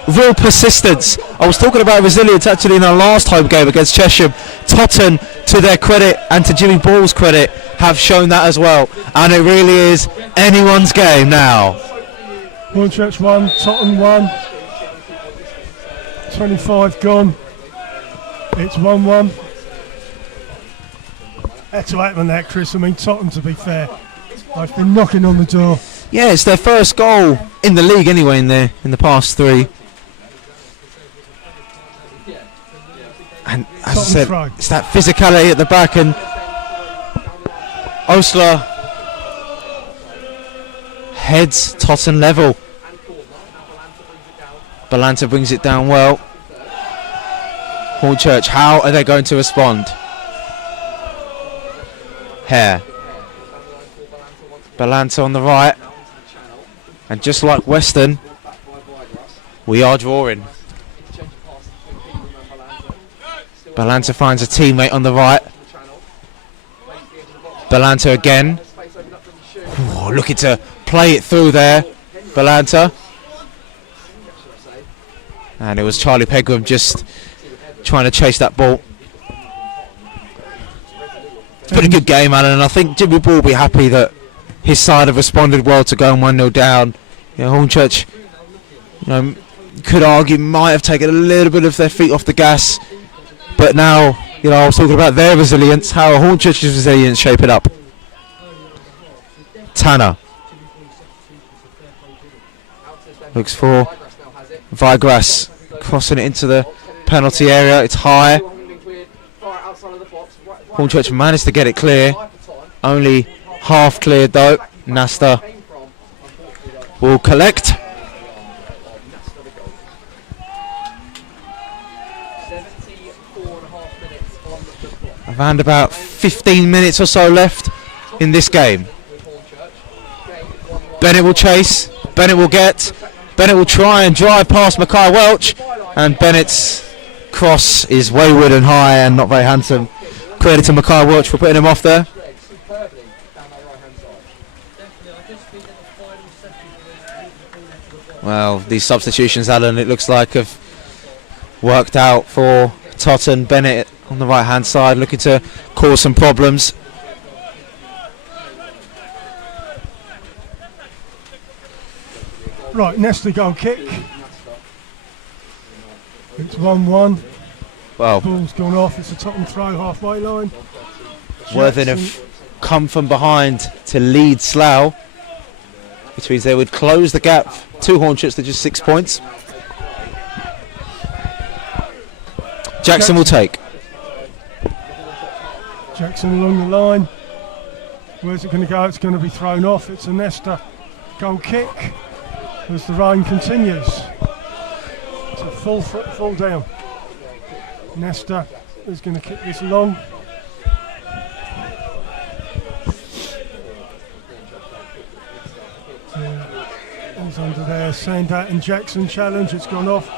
Real persistence. I was talking about resilience actually in our last home game against Cheshire. Totton, to their credit and to Jimmy Ball's credit, have shown that as well, and it really is anyone's game now. Hornchurch 1, Tottenham 1. 25 gone. It's 1-1. Had to happen that, Chris. I mean, Tottenham, to be fair, I've been knocking on the door. Yeah, it's their first goal in the league anyway in the past 3. And as I Totton said, throw. it's that physicality at the back, and Osler heads Totton level. Balanta brings it down well. Hornchurch, how are they going to respond? Hare. Balanta on the right. And just like Western, we are drawing. Balanta finds a teammate on the right. Balanta again. Ooh, looking to play it through there. Balanta. And it was Charlie Pegram just trying to chase that ball. It's been a good game, Alan, and I think Jimmy Ball will be happy that his side have responded well to going 1-0 down. You know, Hornchurch, could argue might have taken a little bit of their feet off the gas, but now, I was talking about their resilience. How are Hornchurch's resilience shaping up? Tanner looks for Vigras, crossing it into the penalty area. It's high. Hornchurch managed to get it clear. Only half cleared though. Nasta will collect. Around about 15 minutes or so left in this game. Bennett will chase. Bennett will get. Bennett will try and drive past Mackay Welch, and Bennett's cross is wayward and high and not very handsome. Credit to Mackay Welch for putting him off there. Well, these substitutions, Alan, it looks like have worked out for Totton. Bennett on the right hand side looking to cause some problems. Right, Nesta goal kick. It's 1-1. Well, Ball's gone off. It's a Totton throw, halfway line. Worthing have come from behind to lead Slough, which means they would close the gap to Hornchurch to just 6 points. Jackson will take. Jackson along the line. Where's it going to go? It's going to be thrown off. It's a Nesta goal kick as the rain continues. It's a full down. Nesta is going to kick this long. He's under there. Sandat and Jackson challenge. It's gone off.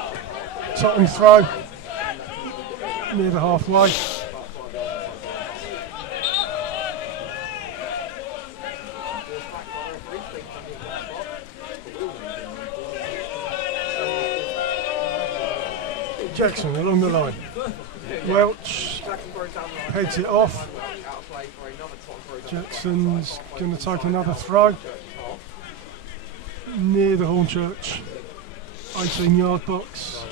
Tottenham throw near the halfway. Jackson along the line. Welch heads it off. Jackson's going to take another throw near the Hornchurch 18-yard box.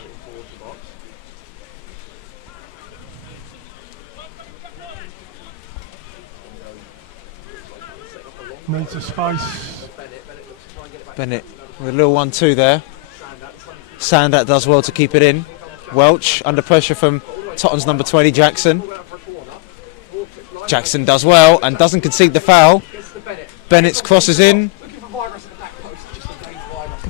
Needs a space. Bennett with a little 1-2 there. Sandat does well to keep it in. Welch under pressure from Tottenham's number 20, Jackson. Jackson does well and doesn't concede the foul. Bennett's crosses in.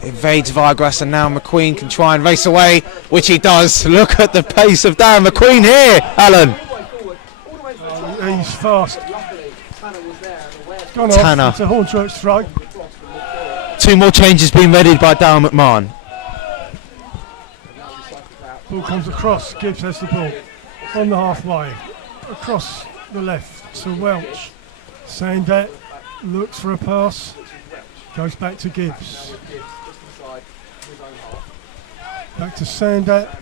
Evades Vigras, and now McQueen can try and race away, which he does. Look at the pace of Darren McQueen here, Alan. He's fast. Gone Tanner. off. It's a Hornchurch throw. 2 more changes being readied by Darren McMahon. Ball comes across. Gibbs has the ball on the halfway. Across the left to Welch. Sandat looks for a pass. Goes back to Gibbs. Back to Sandat.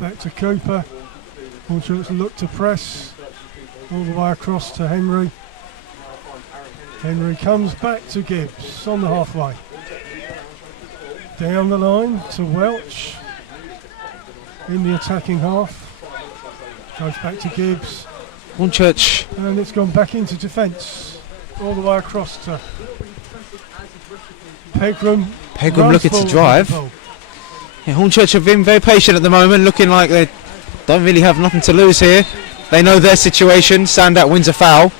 Back to Cooper. Hornchurch look to press. All the way across to Henry. Henry comes back to Gibbs on the halfway. Down the line to Welch. In the attacking half. Goes back to Gibbs. Hornchurch. And it's gone back into defence. All the way across to Pegram. Pegram looking to drive. Yeah, Hornchurch have been very patient at the moment, looking like they're don't really have nothing to lose here. They know their situation. Sandat wins a foul.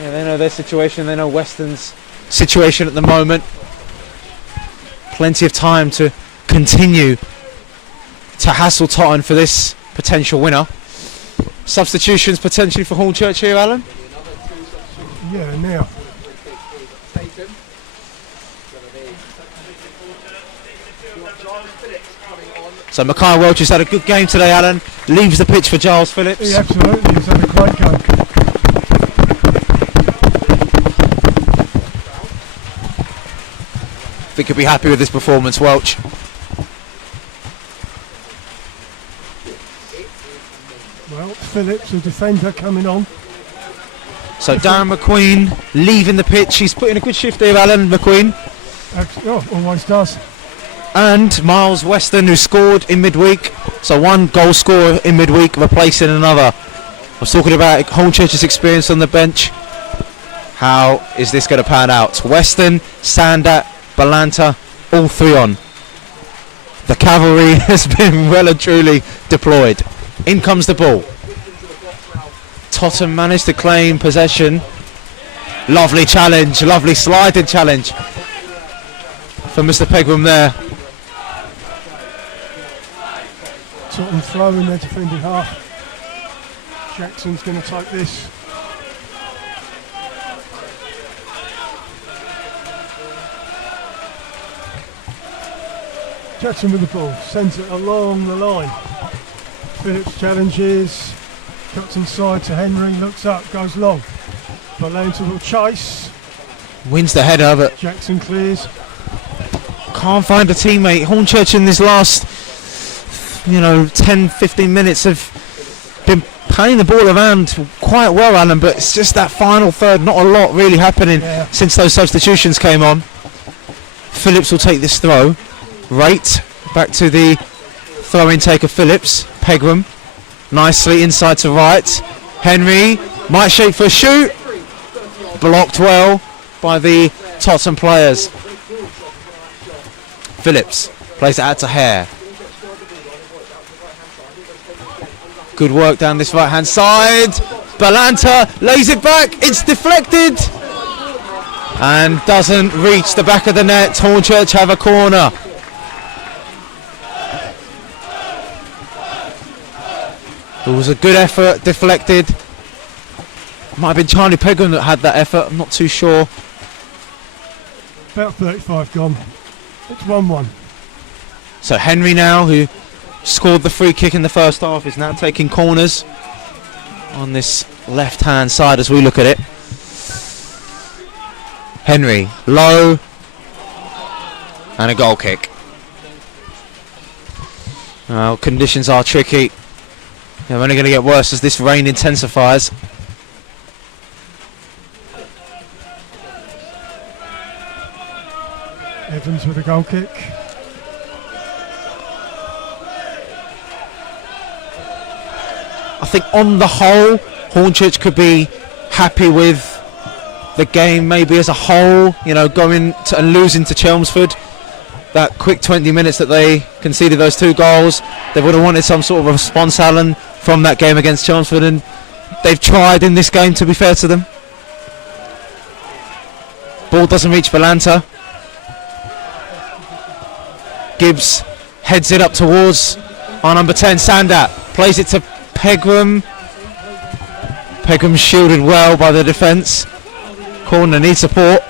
Yeah, they know their situation. They know Western's situation at the moment. Plenty of time to continue to hassle Totton for this potential winner. Substitutions potentially for Hornchurch here, Alan? Yeah, now. So Mackay Welch has had a good game today, Alan. Leaves the pitch for Giles Phillips. Yeah, absolutely. He's had a great game. I think he'll be happy with this performance, Welch. Well, Phillips, the defender, coming on. So Darren McQueen leaving the pitch. He's putting a good shift there, Alan McQueen. Always does. And Miles Weston, who scored in midweek. So one goal scorer in midweek replacing another. I was talking about Hornchurch's experience on the bench. How is this going to pan out? Weston, Sandat, Balanta, all three on. The cavalry has been well and truly deployed. In comes the ball. Totton managed to claim possession. Lovely challenge, lovely sliding challenge for Mr. Pegram there. Tottenham throw in their defending half. Jackson's going to take this. Jackson with the ball, sends it along the line. Phillips challenges, cuts inside to Henry, looks up, goes long. Balanta will chase. Wins the header, but Jackson clears. can't find a teammate. Hornchurch in this last 10-15 minutes have been playing the ball around quite well, Alan, but it's just that final third, not a lot really happening since those substitutions came on. Phillips will take this throw. Right back to the throw intake of Phillips. Pegram nicely inside to right. Henry might shape for a shoot. Blocked well by the Totton players. Phillips plays it out to Hare. Good work down this right hand side. Balanta lays it back. It's deflected and doesn't reach the back of the net. Hornchurch have a corner. It was a good effort, deflected. Might have been Charlie Pegram that had that effort, I'm not too sure. About 35 gone. It's 1-1. So Henry now, who scored the free kick in the first half, is now taking corners on this left hand side as we look at it. Henry, low, and a goal kick. Well, conditions are tricky. They're only going to get worse as this rain intensifies. Evans with a goal kick. I think on the whole, Hornchurch could be happy with the game maybe as a whole, going to and losing to Chelmsford. That quick 20 minutes that they conceded those two goals, they would have wanted some sort of a response, Alan, from that game against Chelmsford, and they've tried in this game, to be fair to them. Ball doesn't reach Balanta. Gibbs heads it up towards our number 10, Sandat. Plays it to Pegram. Pegram shielded well by the defence. Corner needs support.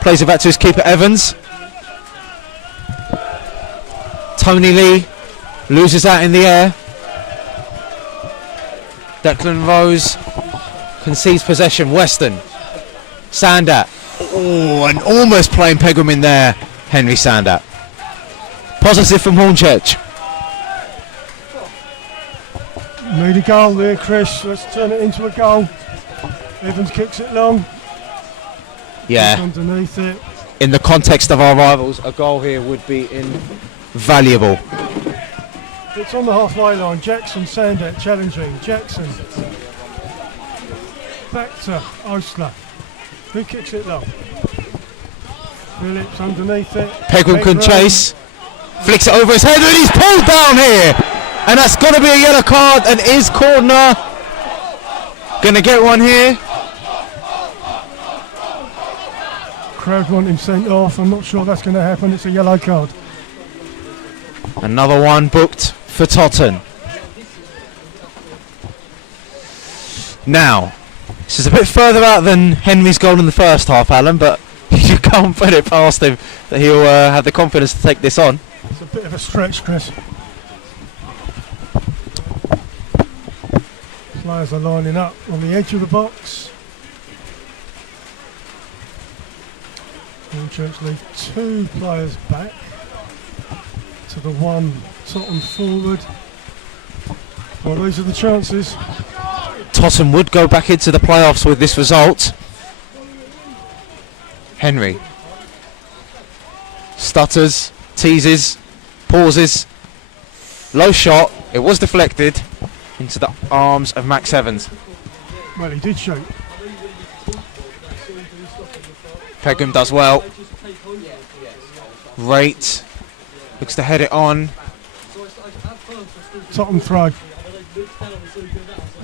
Plays it back to his keeper, Evans. Tony Lee loses that in the air. Declan Rose concedes possession. Weston. Sandat. Oh, and almost playing Pegram in there. Henry Sandat. Positive from Hornchurch. Made a goal there, Chris. Let's turn it into a goal. Evans kicks it long. Yeah. Underneath it. In the context of our rivals, a goal here would be invaluable. It's on the halfway line. Jackson, Sandat challenging. Jackson. Back to Osler. Who kicks it long? Phillips underneath it. Pegram can chase. Flicks it over his head and he's pulled down here And that's got to be a yellow card, and is Cordner going to get one here? Crowd want him sent off. I'm not sure that's going to happen. It's a yellow card. Another one booked for Totton. Now, this is a bit further out than Henry's goal in the first half, Alan, but you can't put it past him that he'll have the confidence to take this on. It's a bit of a stretch, Chris. Players are lining up on the edge of the box. Hornchurch leave 2 players back to the 1 Totton forward. Well, these are the chances. Totton would go back into the playoffs with this result. Henry stutters, teases, pauses, low shot. It was deflected into the arms of Max Evans. Well, he did shoot. Pegram does well. Rate looks to head it on. Tottenham throw.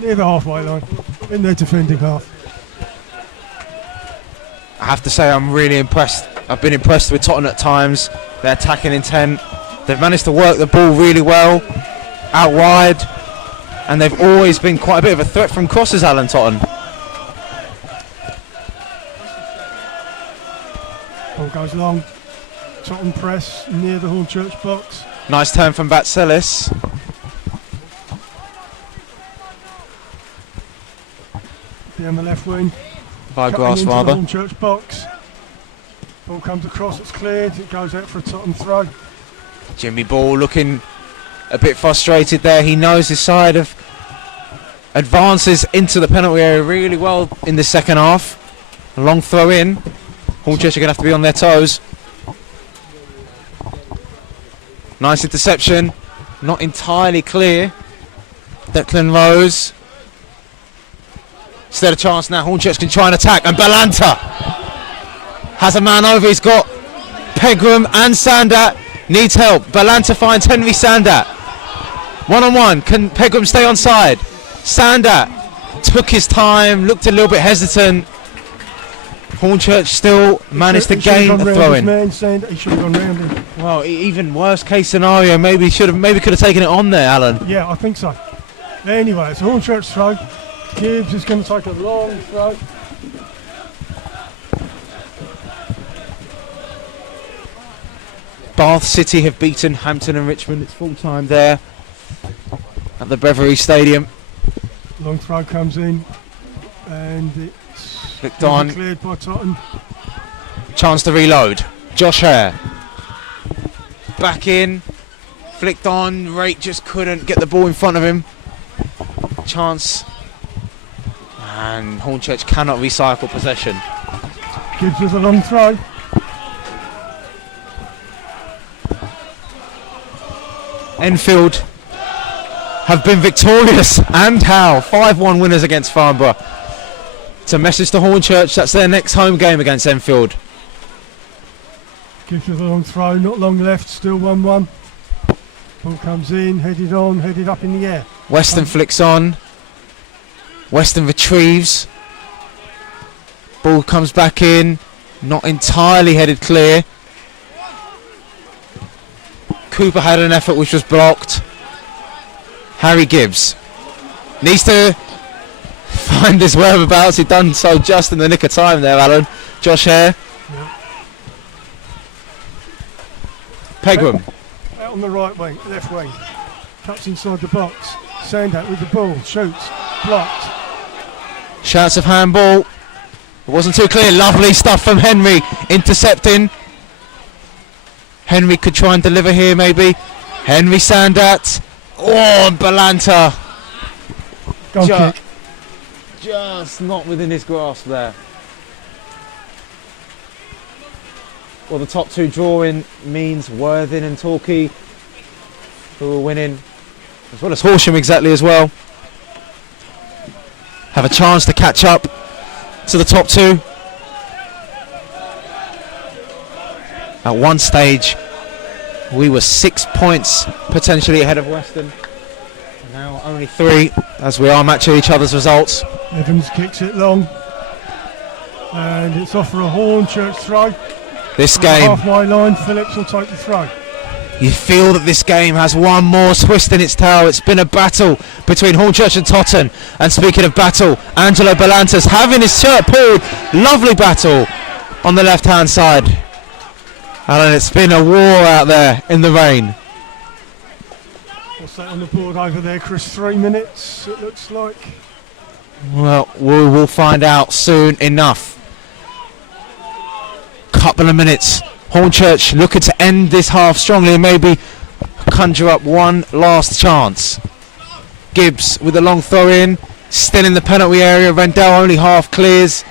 Near the halfway line, in their defending half. I have to say I'm really impressed. I've been impressed with Tottenham at times. Their attacking intent. They've managed to work the ball really well out wide, and they've always been quite a bit of a threat from crosses, Alan. Tottenham. Ball goes long. Tottenham press near the Hornchurch box. Nice turn from Vatselis. Down the left wing. By Cutting grass into rather. the Hornchurch box. Ball comes across, it's cleared. It goes out for a Tottenham throw. Jimmy Ball looking a bit frustrated there. He knows his side of advances into the penalty area really well in the second half. A long throw in. Hornchurch are going to have to be on their toes. Nice interception. Not entirely clear. Declan Rose. Still a chance now. Hornchurch can try and attack. And Balanta has a man over. He's got Pegram and Sandat. Needs help. Balanta finds Henry Sandat. 1-on-1. Can Pegram stay on side? Sandat took his time. Looked a little bit hesitant. Hornchurch still managed to gain a throw-in. He should have gone round him. Well, even worst case scenario, maybe could have taken it on there, Alan. Yeah, I think so. Anyway, it's a Hornchurch throw. Gibbs is going to take a long throw. Bath City have beaten Hampton and Richmond. It's full time there at the Beverley Stadium. Long throw comes in, and it's Flicked on. cleared by Tottenham. Chance to reload. Josh Hare. Back in. Flicked on. Rate just couldn't get the ball in front of him. Chance. And Hornchurch cannot recycle possession. Gibbs with a long throw. Enfield have been victorious, and how. 5-1 winners against Farnborough. It's a message to Hornchurch. That's their next home game against Enfield. Gibbs with a long throw, not long left, still 1-1. Ball comes in, headed on, headed up in the air. Weston flicks on. Weston retrieves. Ball comes back in. Not entirely headed clear. Cooper had an effort which was blocked. Harry Gibbs needs to find his whereabouts. He'd done so just in the nick of time there, Alan. Josh Hare. Yep. Pegram. Out on the right wing, left wing. Cuts inside the box. Sandat with the ball, shoots, blocked. Shouts of handball. It wasn't too clear. Lovely stuff from Henry. Intercepting. Henry could try and deliver here maybe. Henry Sandat. Oh, and Balanta. Goal kick. Just not within his grasp there. Well, the top two drawing means Worthing and Torquay, who are winning, as well as Horsham exactly as well, have a chance to catch up to the top two. At one stage, we were 6 points potentially ahead of Western. Now only 3, as we are matching each other's results. Evans kicks it long. And it's off for a Hornchurch throw. This At the game, halfway line, Phillips will take the throw. you feel that this game has one more twist in its tail. It's been a battle between Hornchurch and Totton. And speaking of battle, Angelo Belantas having his shirt pulled. Lovely battle on the left-hand side. And it's been a war out there in the rain. What's that on the board over there, Chris? 3 minutes, it looks like. Well, we will find out soon enough. Couple of minutes. Hornchurch looking to end this half strongly and maybe conjure up one last chance. Gibbs with a long throw in, still in the penalty area. Rendell only half clears.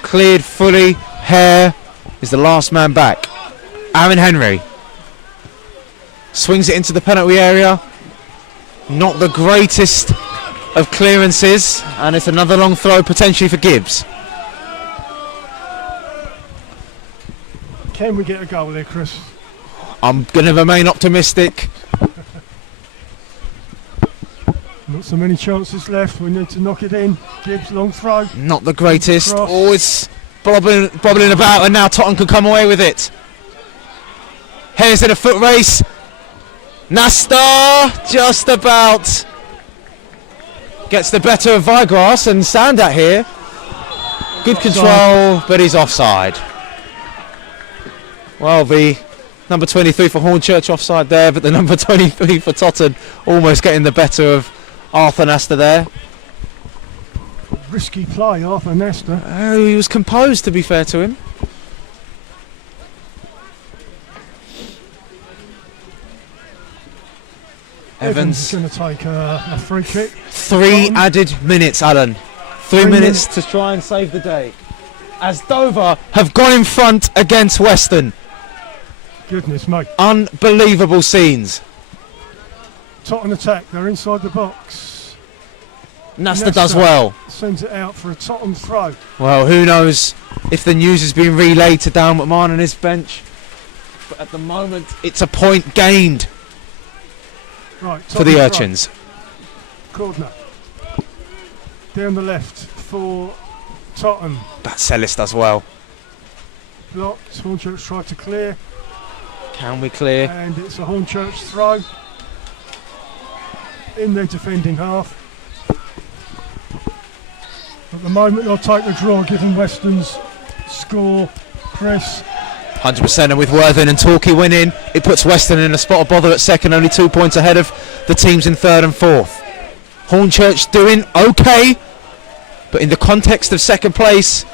Cleared fully. Hare is the last man back. Aaron Henry swings it into the penalty area. Not the greatest of clearances, and it's another long throw potentially for Gibbs. Can we get a goal there, Chris? I'm going to remain optimistic. Not so many chances left. We need to knock it in. Gibbs, long throw. Not the greatest. Cross. Oh, it's bobbling about, and now Totton can come away with it. Here's in a foot race. Nasta just about gets the better of Vigras and Sandat here. Good control, but he's offside. Well, the number 23 for Hornchurch offside there, but the number 23 for Totton almost getting the better of Arthur Nasta there. Risky play, Arthur Nesta. He was composed, to be fair to him. Evans is going to take a free kick. 3 added minutes, Alan. 3 minutes to try and save the day. As Dover have gone in front against Western. Goodness mate. Unbelievable scenes. Tottenham attack, they're inside the box. Nasta does well. Sends it out for a Tottenham throw. Well, who knows if the news has been relayed to Dan McMahon and his bench. But at the moment, it's a point gained Right, for the Urchins. Cordner. Down the left for Tottenham. Batselis does well. Blocked. Hornchurch tried to clear. Can we clear? And it's a Hornchurch throw. In their defending half. At the moment, they'll take the draw given Western's score. Chris. 100%, and with Worthing and Torquay winning, it puts Western in a spot of bother at second, only 2 points ahead of the teams in third and fourth. Hornchurch doing okay, but in the context of second place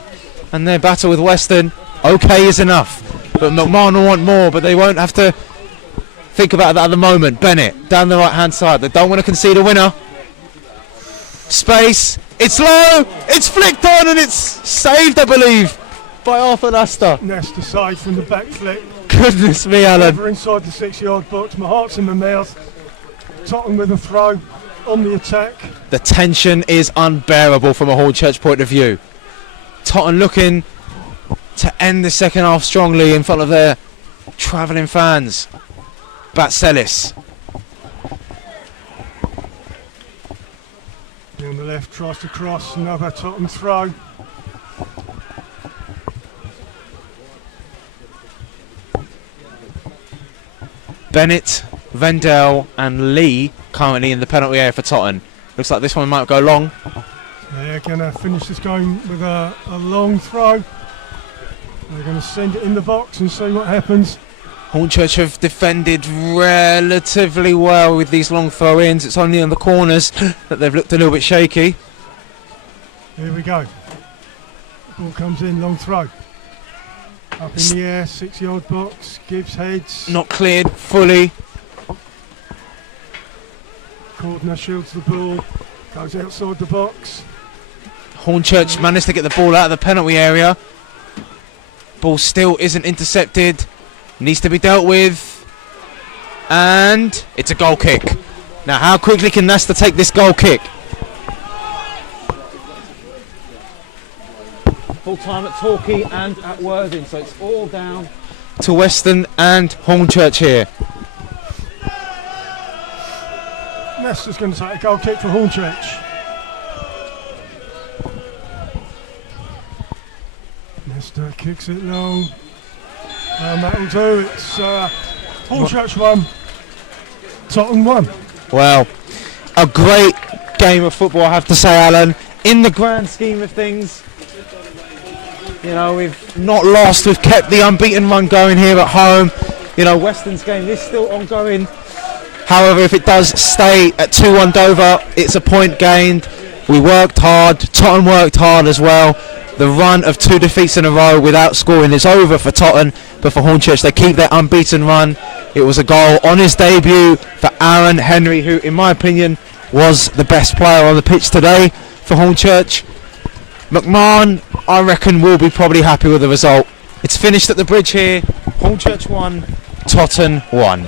and their battle with Western, okay is enough. But McMahon will want more, but they won't have to think about that at the moment. Bennett down the right hand side, they don't want to concede a winner. Space, it's low, it's flicked on, and it's saved, I believe, by Arthur Nasta. Nesta side from the back flick. Goodness me, Alan. Over inside the 6-yard box. My heart's in my mouth. Tottenham with a throw on the attack. The tension is unbearable from a Hornchurch point of view. Tottenham looking to end the second half strongly in front of their travelling fans. Batselis. On the left, tries to cross. Another Tottenham throw. Bennett, Vendell and Lee currently in the penalty area for Tottenham. Looks like this one might go long. They're going to finish this game with a long throw. They're going to send it in the box and see what happens. Hornchurch have defended relatively well with these long throw-ins. It's only on the corners that they've looked a little bit shaky. Here we go. Ball comes in, long throw. Up in the air, 6-yard box. Gibbs heads. Not cleared fully. Cordner shields the ball. Goes outside the box. Hornchurch managed to get the ball out of the penalty area. Ball still isn't intercepted. Needs to be dealt with. And it's a goal kick. Now, how quickly can Nasta take this goal kick? Full time at Torquay and at Worthing, so it's all down to Western and Hornchurch here. Nestor's going to take a goal kick for Hornchurch. Nestor kicks it long. And that'll do. It's Hornchurch 1, Totton 1. Well, a great game of football, I have to say, Alan. In the grand scheme of things, you know, we've not lost. We've kept the unbeaten run going here at home. You know, Weston's game is still ongoing. However, if it does stay at 2-1 Dover, it's a point gained. We worked hard. Totton worked hard as well. The run of 2 defeats in a row without scoring is over for Totton, but for Hornchurch, they keep their unbeaten run. It was a goal on his debut for Aaron Henry, who, in my opinion, was the best player on the pitch today for Hornchurch. McMahon, I reckon, will be probably happy with the result. It's finished at the bridge here. Hornchurch 1, Totton 1.